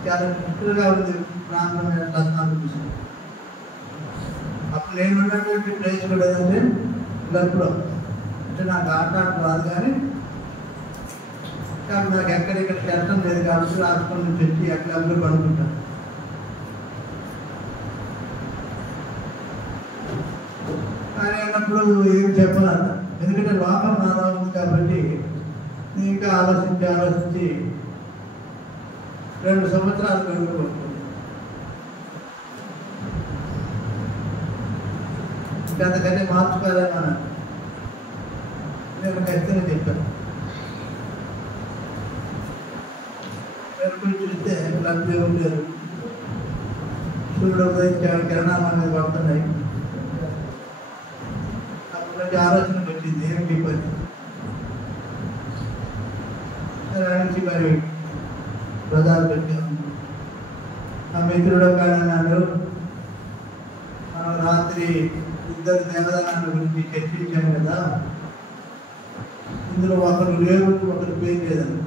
చాలా ముఖ్యంగా ఉంది ప్రాంతం రత్నాలు చూసి. అప్పుడు నేను ఉన్నటువంటి ప్లేస్ కూడా ఏదంటే క్లబ్లో, అంటే నాకు ఆట రాదు కానీ నాకు ఎక్కడిక్కడ వెళ్ళటం లేదు కాబట్టి రాసుకొని నుంచి వచ్చి ఆ క్లబ్లో పడుకుంటాను. కానీ అన్నప్పుడు ఏం చెప్పాలన్న, ఎందుకంటే లోపల నాదా ఉంది కాబట్టి నేను ఇంకా ఆలోచించి 2 సంవత్సరాలు గడుపుకుంటుంది. ఇంకా అంతకంటే మార్చుకోలేమన్నా నేను ఖచ్చితంగా చెప్పాను. వెనుకొని చూస్తే లబ్ధి ఉండేది, సూర్యుడు ఉదయించాడు, కిరణాలు అనేది పడుతున్నాయి. అప్పటి నుంచి ఆలోచన వచ్చింది ఏమిటి పని నుంచి మరి ప్రజలు పెట్టాము. ఆ మిత్రుడు కాదన్నాడు, మనం రాత్రి 2 దేవదానాల గురించి చర్చించాం కదా, ఇందులో ఒకరు లేరు, ఒకరి పేరు లేదని.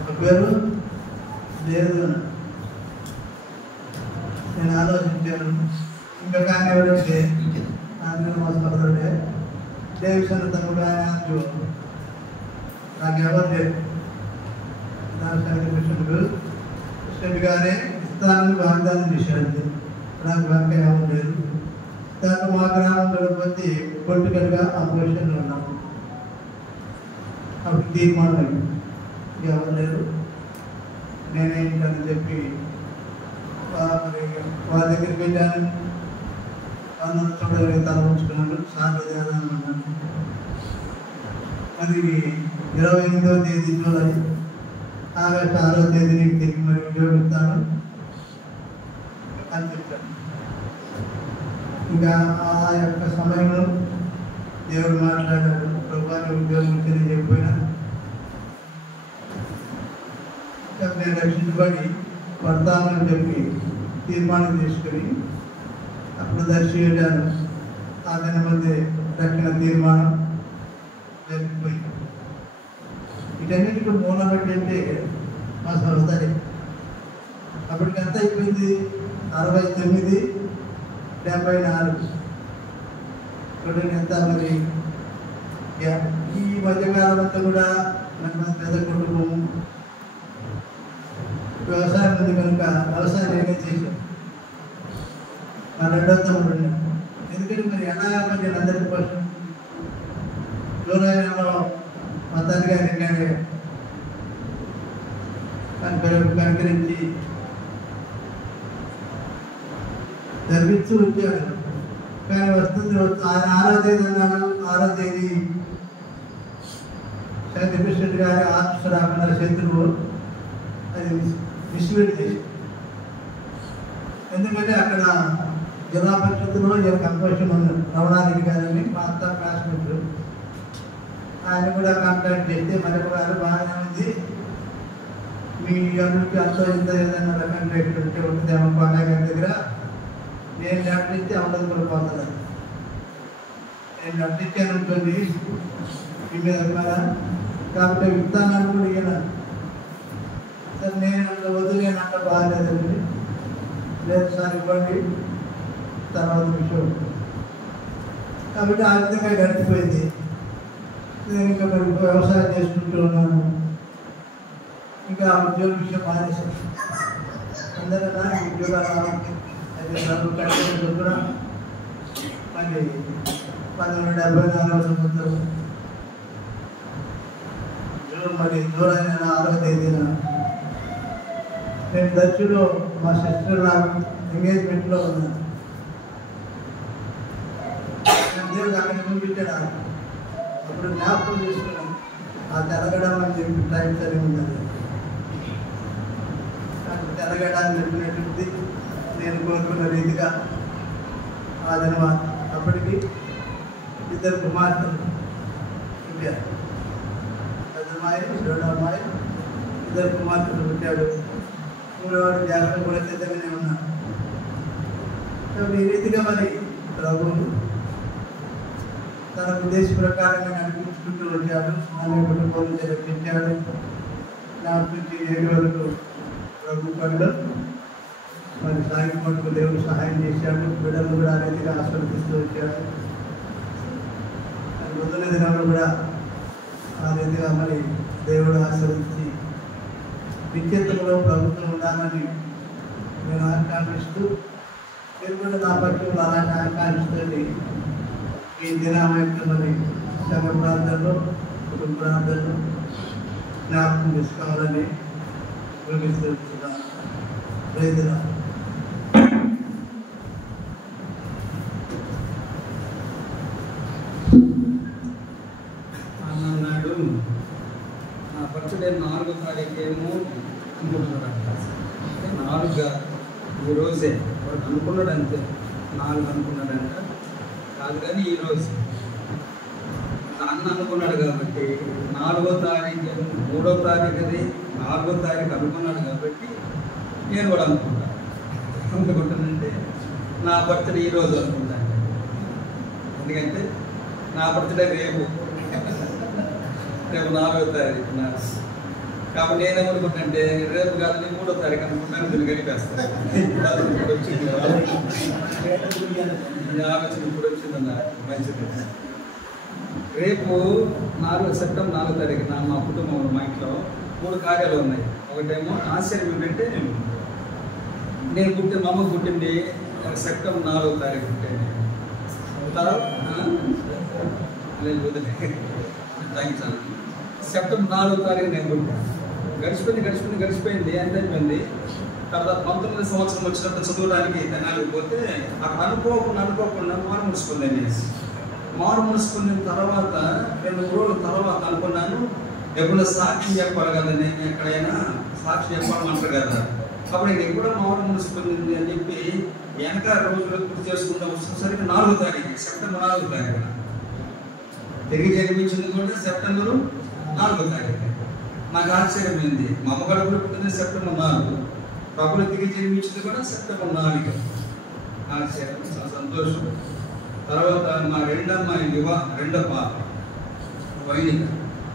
ఒక పేరు లేదు అని నేను ఆలోచించాను. ఇంకా కానీ ఎవరంటే ఆంధ్ర మోసపడతాడే దేవసన తమ్ముడు ఆయన నాకు ఎవరు లేరు. కృష్ణుడు గారే ఇస్తానని వాగ్దానం చేశాడు, నాకు వెనక ఎవరు లేరు. దాంట్లో మా గ్రామంలో పోతే పొలిటికల్గా ఆ పొజిషన్లో ఉన్నాము. అప్పుడు తీర్మానం ఎవరు లేరు, నేనేంటని చెప్పి వాళ్ళ దగ్గరికి వెళ్ళాను. అందరూ చూడగా తల ఉంచుకున్నాడు, సాంప్రదాయాలు అన్నాను. అది 28వ తేదీ జూలై, ఆగస్టు 6వ తేదీ నీకు తిరిగి మరి ఉద్యోగం ఇస్తాను అని చెప్పాను. ఇంకా ఆ యొక్క సమయంలో దేవుడు మాట్లాడాడు, ప్రభుత్వాన్ని ఉద్యోగం తెలియజేయకపోయినా నేను రక్షించబడి పడతామని చెప్పి తీర్మానం తీసుకుని అప్పుడు దర్శి వెళ్ళాను. ఆ దిన మధ్య రక్షణ తీర్మానం జరిగిపోయింది. వీటన్నిటికీ మూలం ఏంటంటే మా సహోదరి. అప్పటికి ఎంత అయిపోయింది? 69, 74. చూడండి ఎంత మరి. ఈ మధ్యకాలం అంతా కూడా మన పెద్ద కుటుంబం వ్యవసాయం ఉంది కనుక వ్యవసాయం నేనే చేశాను. మా 2వ తమ్ముడు. ఎందుకంటే మరి ఎలా మరి అందరి కోసం దూరంలో మా తండ్రి గారి కనుకరించి జరిపిస్తూ వచ్చాడు. కానీ వస్తుంది ఆయన 6వ తేదీ అన్నాడు. 6వ తేదీ కృష్ణుడు గారి ఆర్ట్స్ రాకుండా శత్రువు అది మిస్లీడ్ చేసి, ఎందుకంటే అక్కడ జిల్లా పరిషత్తులో కంపోజిషన్ ఉంది. రమణారెడ్డి గారని మా అంతా క్లాస్మేట్, ఆయన కూడా కాంటాక్ట్ చేస్తే మరొక గారు బాగానే ఉంది, మీ అభివృద్ధి అంతో ఇంత ఏదైనా రకం రేట్లు ఉంటే ఉంటుంది ఏమో కొండ గారి దగ్గర నేను లెటర్ ఇస్తే అమలు కూడా పోతుంది. నేను లెటర్ ఇచ్చాను ఉంటుంది, మీ మీద అభిమానా కాబట్టి విత్తానాలు కూడా ఇయ్యను. సార్ నేను అట్లా వదిలేనంట బాగాలేదండి, లేదు సార్ ఇవ్వండి తర్వాత విషయం. కాబట్టి ఆ విధంగా గడిచిపోయింది. నేను ఇంకా మరి వ్యవసాయం చేసుకుంటూ ఉన్నాను. ఇంకా ఉద్యోగ విషయం మానేసాను. అందరన్నా ఉద్యోగాలు అది చదువు కట్టడంలో కూడా మరి 1974 సంవత్సరం మరి జూలై నెల 6వ తేదీన నేను దర్శిలో మా సిస్టర్ ఎంగేజ్మెంట్లో ఉన్నాను. దేవుడు అక్కడికి పంపించాడు. అప్పుడు జ్ఞాపకం చేసుకున్నాం ఆ తెలగడం అని చెప్పి టైం సరిగా ఉన్నది. తెలగడాన్ని చెప్పినటువంటి నేను కోరుకున్న రీతిగా ఆ జన్మ అప్పటికి 2 కుమార్తెలు పుట్టారు. పెద్ద అమ్మాయి 2వ అమ్మాయి 2 కుమార్తెలు పుట్టాడు. 3వాడు జాగ్రత్త కూడా సిద్ధంగానే ఉన్నాడు. కాబట్టి ఈ రీతిగా మరి ప్రభువు తన ఉద్దేశ ప్రకారంగా నడిపించుకుంటూ వచ్చాడు. అన్ని కుటుంబాలు జరిపించాడు. 4 నుంచి 7 వరకు ప్రభు పనులు మరి సాగిపోటుకు దేవుడు సహాయం చేశాడు. బిడ్డలు కూడా ఆ రీతిగా ఆశీర్వదిస్తూ వచ్చాడు. మొదటి దినంలో కూడా ఆ రీతిగా మరి దేవుడు ఆశీర్వదించి నిత్యత్వంలో ప్రభుత్వం ఉండాలని నేను ఆకాంక్షిస్తూ మీరు కూడా నా పట్ల అలాంటి ఆకాంక్షతోటి ఈ దినం యొక్క మరి సంఘ ప్రాంతాల్లో కుటుంబ ప్రాంతాల్లో జ్ఞాపకం తీసుకోవాలని ముగిస్తున్నాను. రైతుల అన్నాడు నా బర్త్డే 4వ తారీఖేమో అనుకుంటున్నాడు. 4 ఈరోజే వాడు అనుకున్నాడు, అంతే 4 అనుకున్నాడంట. కాదు కానీ ఈరోజు నాన్న అనుకున్నాడు కాబట్టి 4వ తారీఖు 3వ తారీఖుది 4వ తారీఖు అనుకున్నాడు కాబట్టి నేను కూడా అనుకుంటానంటే నా బర్త్డే ఈరోజు అనుకుంటాను. ఎందుకంటే నా బర్త్డే రేపు 4వ తారీఖున. కాబట్టి నేనేమనుకుంటే రేపు కాదు 3వ తారీఖు అనుకుంటాను. దీన్ని గడిపేస్తాను. వచ్చింది ఆలోచన ఇప్పుడు వచ్చిందన్న మంచిది. రేపు సెప్టెంబర్ 4వ తారీఖున మా కుటుంబంలో మా ఇంట్లో 3 కార్యాలు ఉన్నాయి. ఒకటేమో ఆశ్చర్యం ఏంటంటే నేను మా అమ్మ పుట్టింది సెప్టెంబర్ 4వ తారీఖు పుట్టాను. సెప్టెంబర్ 4వ తారీఖు నేను పుట్టాను. గడిచిపోయింది ఎంత అయిపోయింది. తర్వాత 19వ సంవత్సరం వచ్చినప్పుడు చదవడానికి తెనాలికి పోతే అక్కడ అనుకోకుండా మారు ముడుచుకున్న తర్వాత 2 రోజుల తర్వాత అనుకున్నాను ఎప్పుడైనా సాక్షి చెప్పాలి కదా, నేను ఎక్కడైనా సాక్షి చెప్పాలంటారు కదా. అప్పుడు నేను ఎప్పుడో మారు ముడుచుకుంది అని చెప్పి వెనక రోజులు గుర్తు చేసుకుంటూ వచ్చేసరికి 4వ తారీఖు సెప్టెంబర్ 4వ తారీఖున తిరిగి జన్మించింది కూడా సెప్టెంబర్ 4వ తారీఖు. నాకు ఆశ్చర్యమైంది. మా అమ్మ గడుపులు పుట్టింది సెప్టెంబర్ 4, ప్రభులు తిరిగి జన్మించింది కూడా సెప్టెంబర్ 4. ఆశ్చర్యం, చాలా సంతోషం. తర్వాత మా రెండో పాప వైనిక.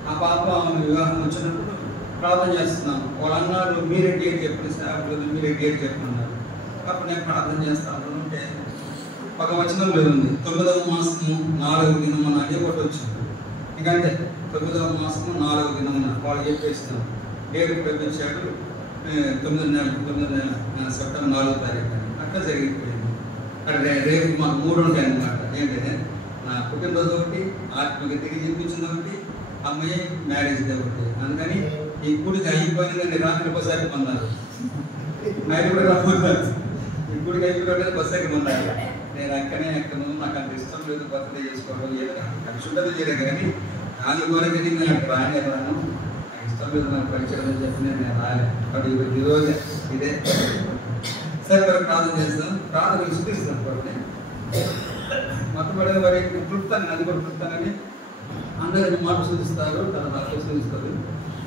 ఆ పాప వివాహం వచ్చినప్పుడు ప్రార్థన చేస్తున్నాం. వాళ్ళు అన్నారు మీరే డేట్ చెప్పండి, సేవకులు మీరే డేట్ చెప్పన్నారు. అప్పుడు నేను ప్రార్థన చేస్తాను అంటే ఒక వచనం లేదు, 9వ మాసము 4వ దినమున అని ఒకటి వచ్చింది. ఇంకంటే 9వ మాసము 4వ దినమున వాళ్ళు చెప్పేస్తున్నాం. డేట్ ప్రకటించాడు 9వ నెల సెప్టెంబర్ 4వ తారీఖు అని. అట్లా జరిగిపోయింది. అక్కడ రేపు మాకు 3 ఉంటాయి అన్నమాట. ఏంటంటే నా పుట్టినరోజు ఒకటి, ఆత్మకి తిరిగి జన్మించింది ఒకటి, అమ్మాయి మ్యారేజ్ ఒకటి. అందుకని ఈ గుడికి అయిపోయిందని రాత్రి బస్సాకి పొందాలి. నైట్ కూడా రాబోతున్నారు. ఈ గుడికి అయిపోయింది బస్సాకి పొందాలి. నేను ఎక్కను, నాకు అంత ఇష్టం లేదు బర్త్డే చేసుకోవడం. ఏదైనా కలిసి ఉండదు చేయలేదు కానీ దాని కొరకని నాకు రాను, నాకు ఇష్టం లేదు నాకు పరిచయం అని చెప్పి నేను రాలేదు. బట్ ఈరోజు ఇదే సరే ప్రార్థన చేస్తాను. ప్రార్థన విశ్వసిస్తాను. కాబట్టి మొట్టమొదటి వారి క్లుప్తాన్ని అది కూడా క్లుప్తానని అందరూ మాట సూచిస్తారు, తర్వాత అక్కడ సూచిస్తారు.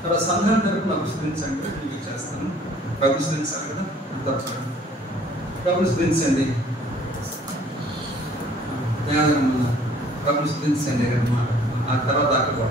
తర్వాత సంఘం తరపు నాకు స్మరించండి, మీకు చేస్తాను. ప్రభు స్మరించాలి కదా, ప్రభు స్మరించండి, ప్రభు స్మరించండి మాట ఆ తర్వాత అక్కడ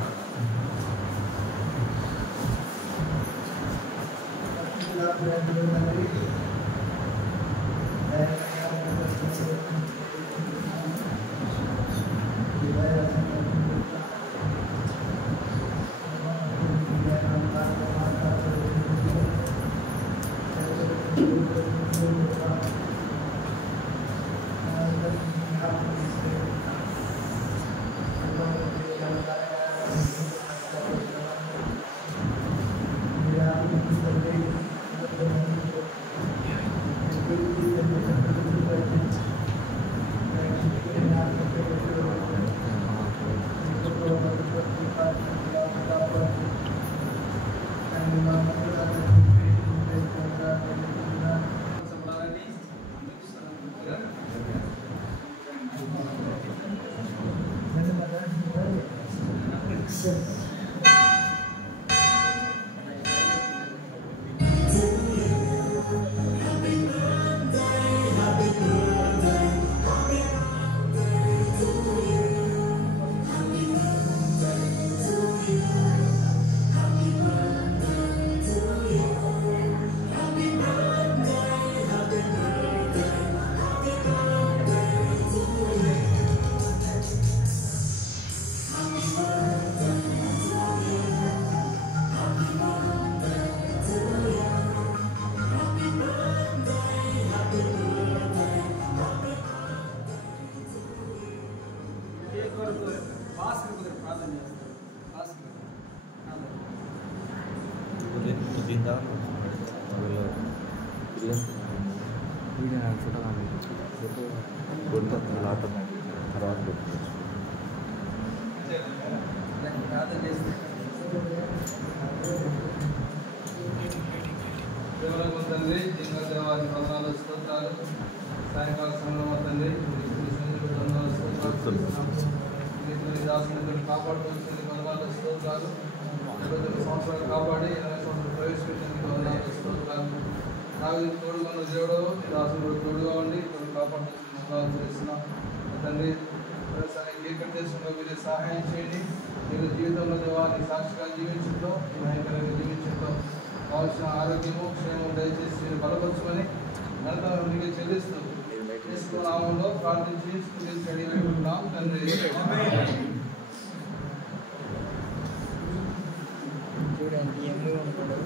తండ్రి ఇంకా దేవాది వందనాలు స్తోత్రాలు సాయంకాల సమయంలో తండ్రి దాసుని కాపాడుతుంది వందనాలు స్తోత్రాలు సంవత్సరాలు కాపాడి 20 సంవత్సరాలు ప్రవేశపెట్టినందుకు వందనాలు స్తోత్రాలు నాకు తోడుగా ఉన్న దేవుడు దాసుడు తోడుగా ఉండి కాపాడుతుంది వందనాలు చేస్తున్నాం తండ్రి ఏకం చేస్తున్నా మీరు సహాయం చేయండి మీరు జీవితంలో దేవాన్ని సాక్షిగా జీవించడంలో భయంకరంగా జీవించడంలో కావాల్సిన ఆరోగ్యము క్షేమం దయచేసి మీరు బలపరచుకొని ఘనత మీకు చెల్లిస్తూ నామంలో ప్రార్థించి స్తుతించుకుంటున్నాం తండ్రి. చూడండి ఎందుకు ఉంటాడు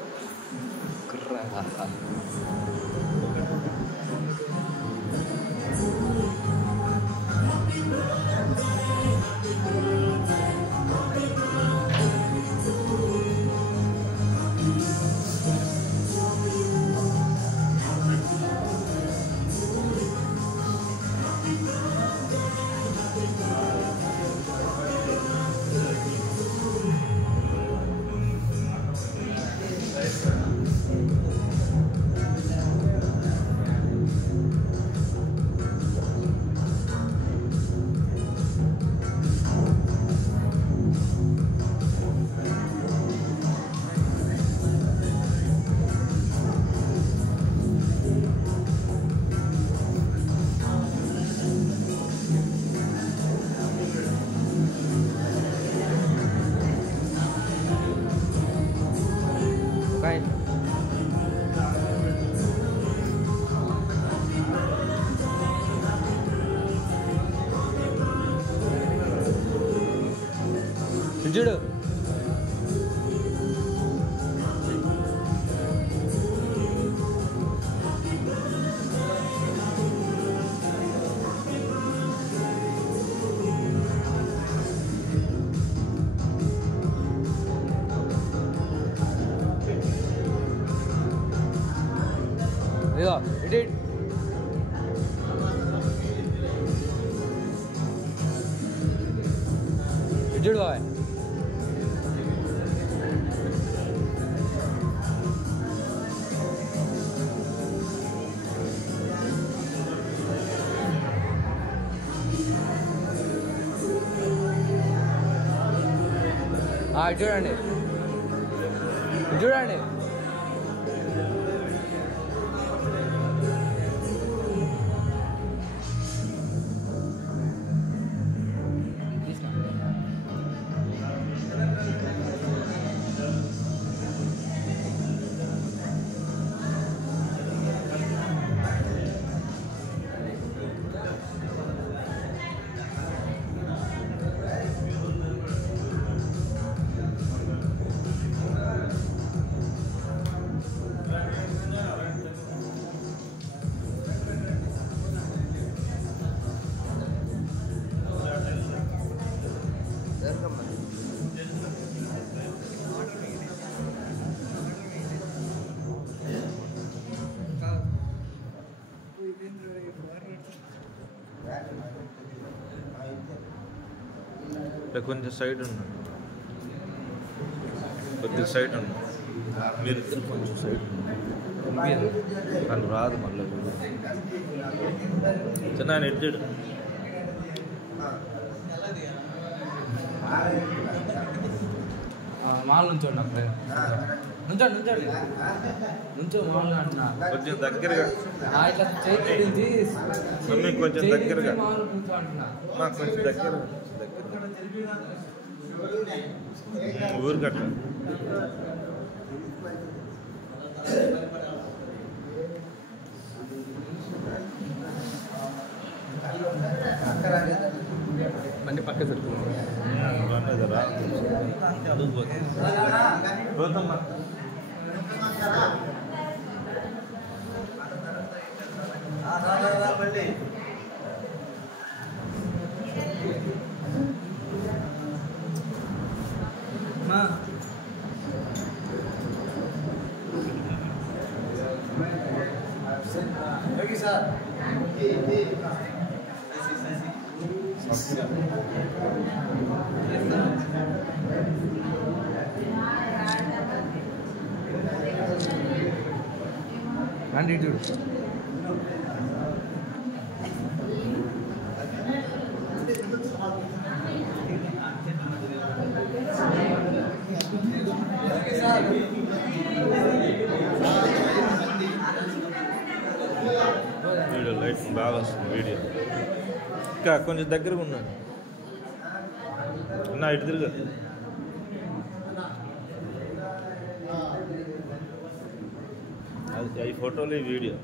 చూడు ఇదిగో ఇటు చూడు బాబాయ్ చూడండి చూడండి కొంచెం సైడ్ ఉన్నాడు, కొద్దిగా సైడ్ ఉన్నాడు. మీరు ఇద్దరు కొంచెం సైడ్ కానీ రాదు మళ్ళీ చిన్న ఆయన ఎడ్డాడు. మాల్ నుంచోండి అప్పుడు నుంచోండి నుంచోండి నుంచో మామూలుగా అంటున్నా కొంచెం దగ్గరగా ఇట్లా చేయించి మమ్మీ కొంచెం దగ్గరగా మామూలు నుంచో అంటున్నా కొంచెం దగ్గర ఊరికట్ల బండి పక్క చుట్టూ రండి చూడు వీడియో లైట్ బాగా వస్తుంది వీడియో. ఇంకా కొంచెం దగ్గరగా ఉన్నాను నా ఇటు తిరుగు. అది ఈ ఫోటోలు ఈ వీడియో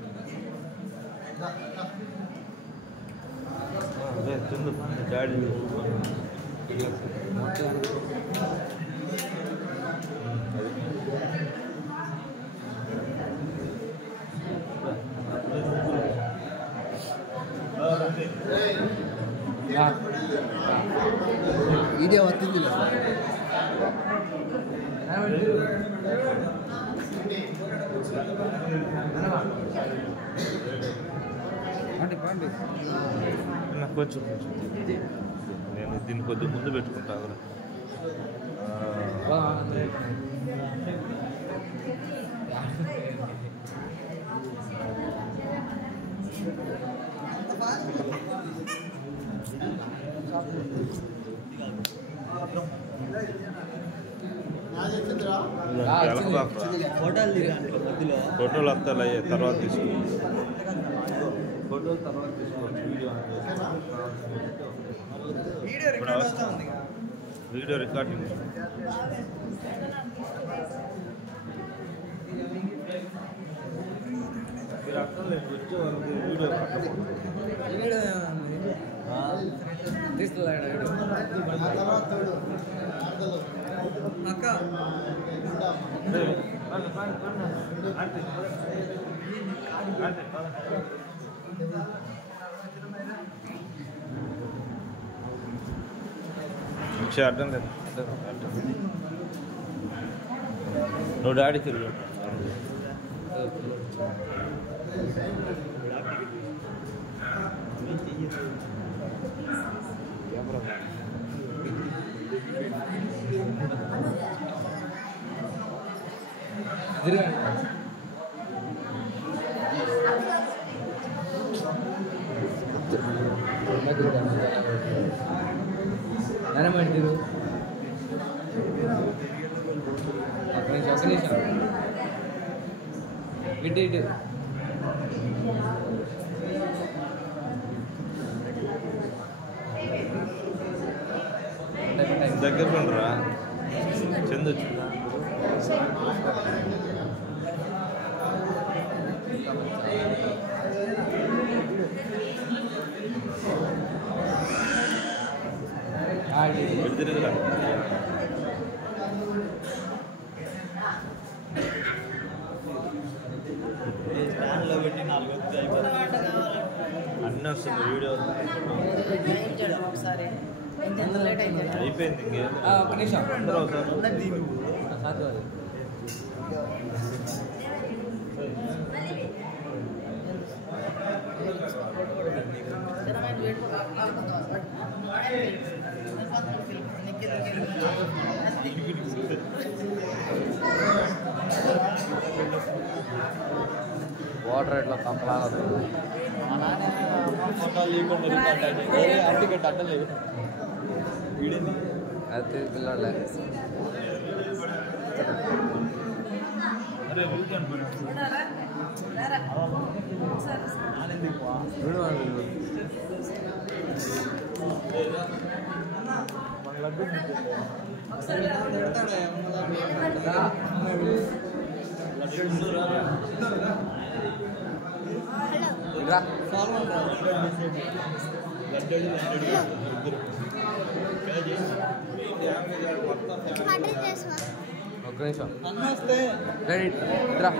అదే తిందు డాడీ వీడియో వస్తుంది కొంచెం నేను దీన్ని కొద్దిగా ముందు పెట్టుకుంటా కూడా. ఫోటోలు వస్తాయి అయ్యే తర్వాత తీసుకో. ఫోటోలు తర్వాత తీసుకోవచ్చు. వీడియో రికార్డింగ్ మీరు అర్థం లేదు వచ్చే వాళ్ళకి వీడియో తీసుకెళ్ళాడు అక్క వచ్చే అర్థం లేదు. నువ్వు డాడీ తిరుగు. నెనమంటారు ఒక నిమిషం ఇటు ఇటు దగ్గర ఉండరా చెందొచ్చు. తిరుగురా అన్నీ వస్తుంది వీడియో అయిపోయింది. ఇంకేం ఒక నిమిషం అందరూ అవుతారు. Gracias. వాటర్ ఎట్లా తప్పలాగా అయితే పిల్లలే ఒక నిమిషం రెడీ రా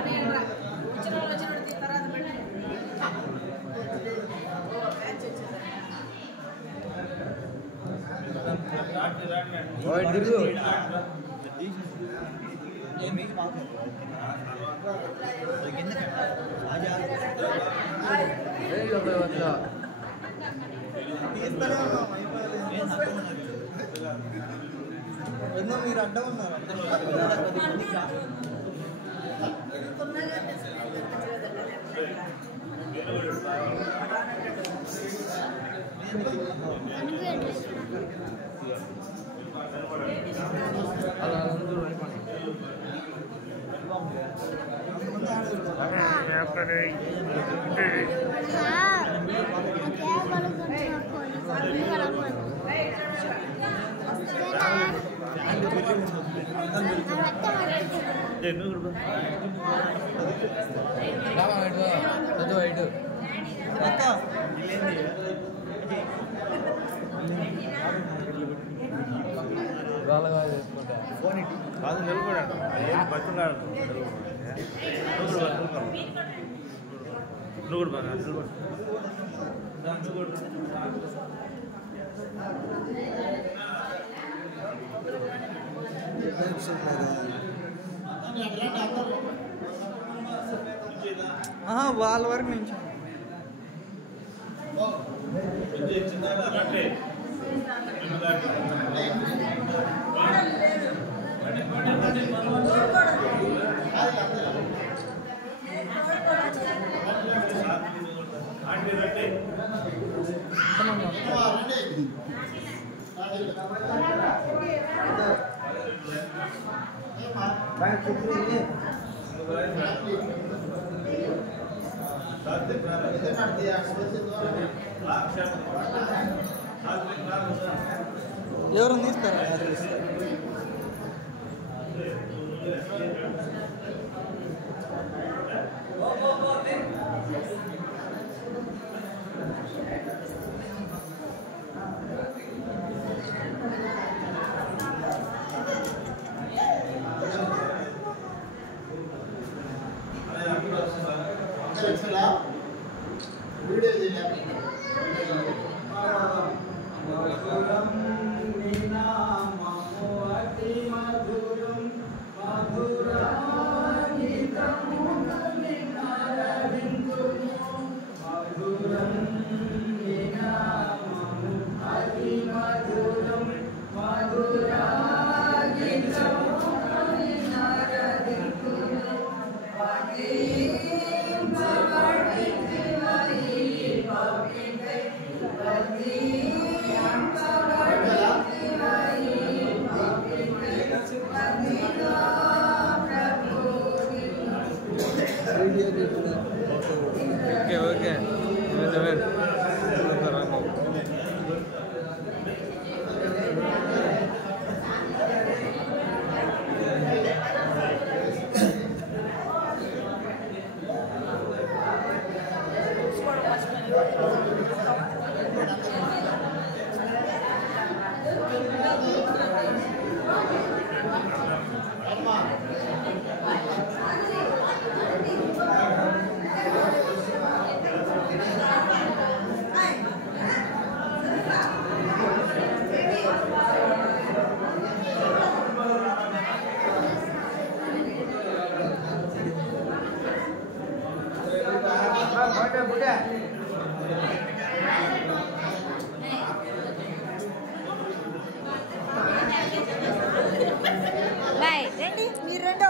ఎన్నో మీరు అడ్డం ఉన్నారు కాదు నిలబడండి బతులాడు నువ్వు కూడా బాగా వాళ్ళ వరకు నుంచి ఎవరు తీస్తారా ఓకే ఓకే రండి మీరు రండి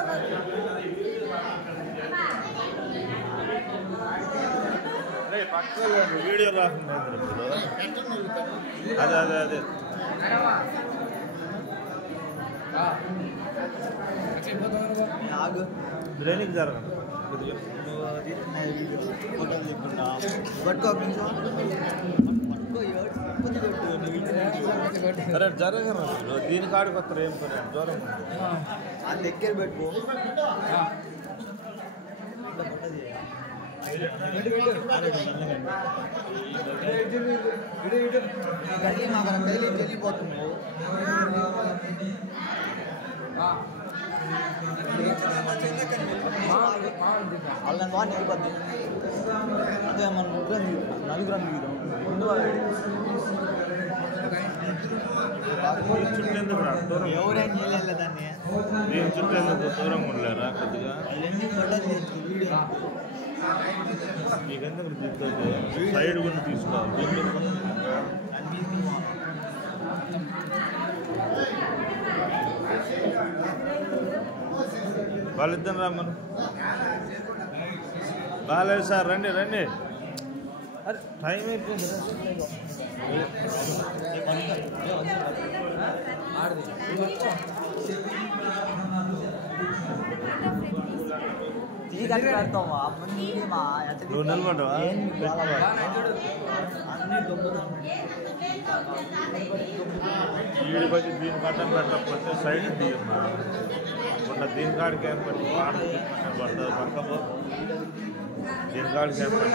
వీడియో రాకుండా అదే అదే అదే బ్రెయిన్కి జరగండి అరే జరగను దీని కాడికి వస్తారు ఏం పని జ్వరం దగ్గర పెట్టుకో వెళ్ళిపోతున్నావు వాళ్ళని బాగా నిలబద్ది అదే మన నలుగురు ముందు ఎవరైనా చేయలేదాన్ని దీని చుట్టూ ఎందుకు దూరంగా ఉండలేరా కొద్దిగా మీకెందుకు తీసుకోవచ్చు సైడ్ గురించి తీసుకోవాలి వాళ్ళిద్దరు రమ్మను బాగాలేదు సార్ రండి రండి అరే టైం అయిపోయింది నువ్వు నిలబడ్డావా వీడి బట్టి దీని కట్టం పెట్టకపోతే సైడ్ తీయమ్మా మొన్న దీని కాడికి ఏం పెట్టి పాట పడుతుంది పక్కపో దీని కాడికి ఏం పెట్టి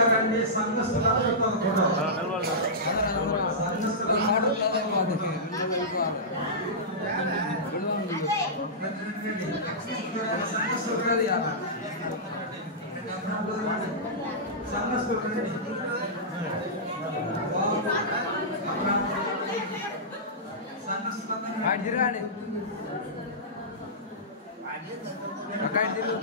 తిరగాలి అక్కడ తిరుగు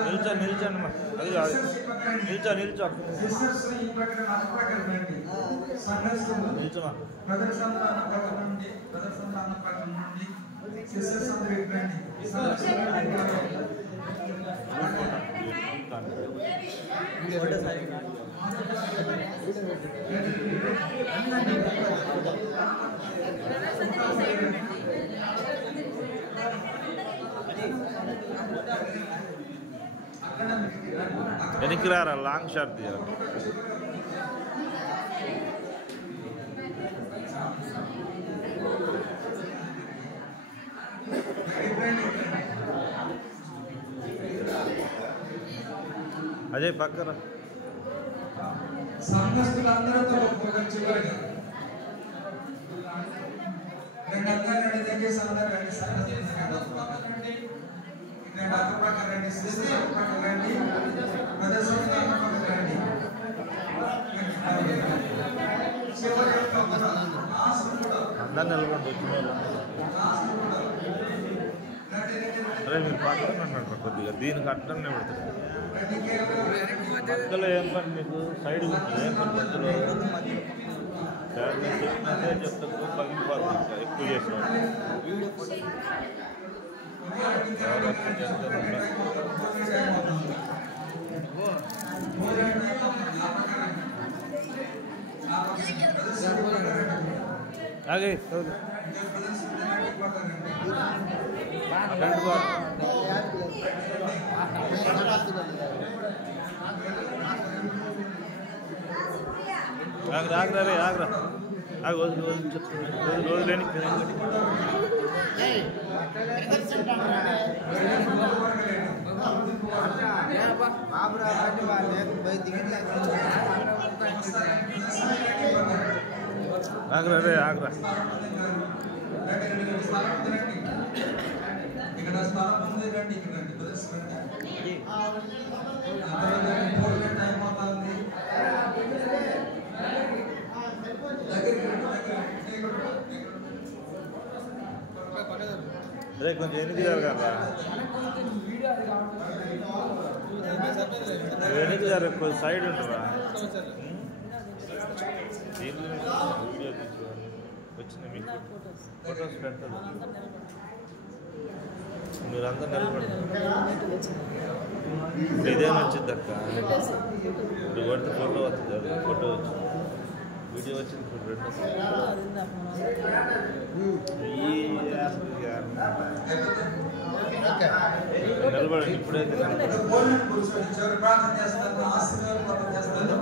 నిల్చోండి అది కాదు నిల్చో నిల్చోమా వెనక్కి రారా లాంగ్ షాట్ తీయాలి అజయ్ పక్కన సంఘస్థులందరితో చివరిగా రెండు దయచేసి అందరూ రండి సంఘస్థులండి రెండు అక్కపక్క రండి సిస్టర్ అక్కపక్క రండి ప్రదర్శన అక్కపక్క రండి అందరు నిలబడి అరే మీరు పక్కన అంటారు కొద్దిగా దీనికి అట్లనే పెడతారు మధ్యలో ఏం పని మీకు సైడ్ ఏం పని మధ్యలో చెప్పినట్టే చెప్తారు పగిలిపోతుంది ఇంకా ఎక్కువ చేసిన ఆగే అటెండ్ బార్ ఆగ్రా రే ఆగ్రా ఆగ రోజు లేని ఆగ్రా రే ఆగ్రా ఇక్కడ స్థలం ఉంది రండి ఇక్కడ టైం అవుతుంది రే కొంచెం ఎన్నికి జరగాలా వెనక్కి జరగ కొంచెం సైడ్ ఉంటుందా వీడియో తీసుకోవాలి వచ్చిన మీకు ఫొటోస్ పెట్టాలి మీరందరూ నిలబడతారు ఇప్పుడు ఇదేనా వచ్చింది అక్క ఇప్పుడు కొడితే ఫోటో వస్తుంది అది ఫోటో వచ్చింది వీడియో వచ్చింది ఇప్పుడు రెండు నిలబడండి ఇప్పుడైతే ప్రార్థన చేస్తారు ఆశీర్వాదం చేస్తారు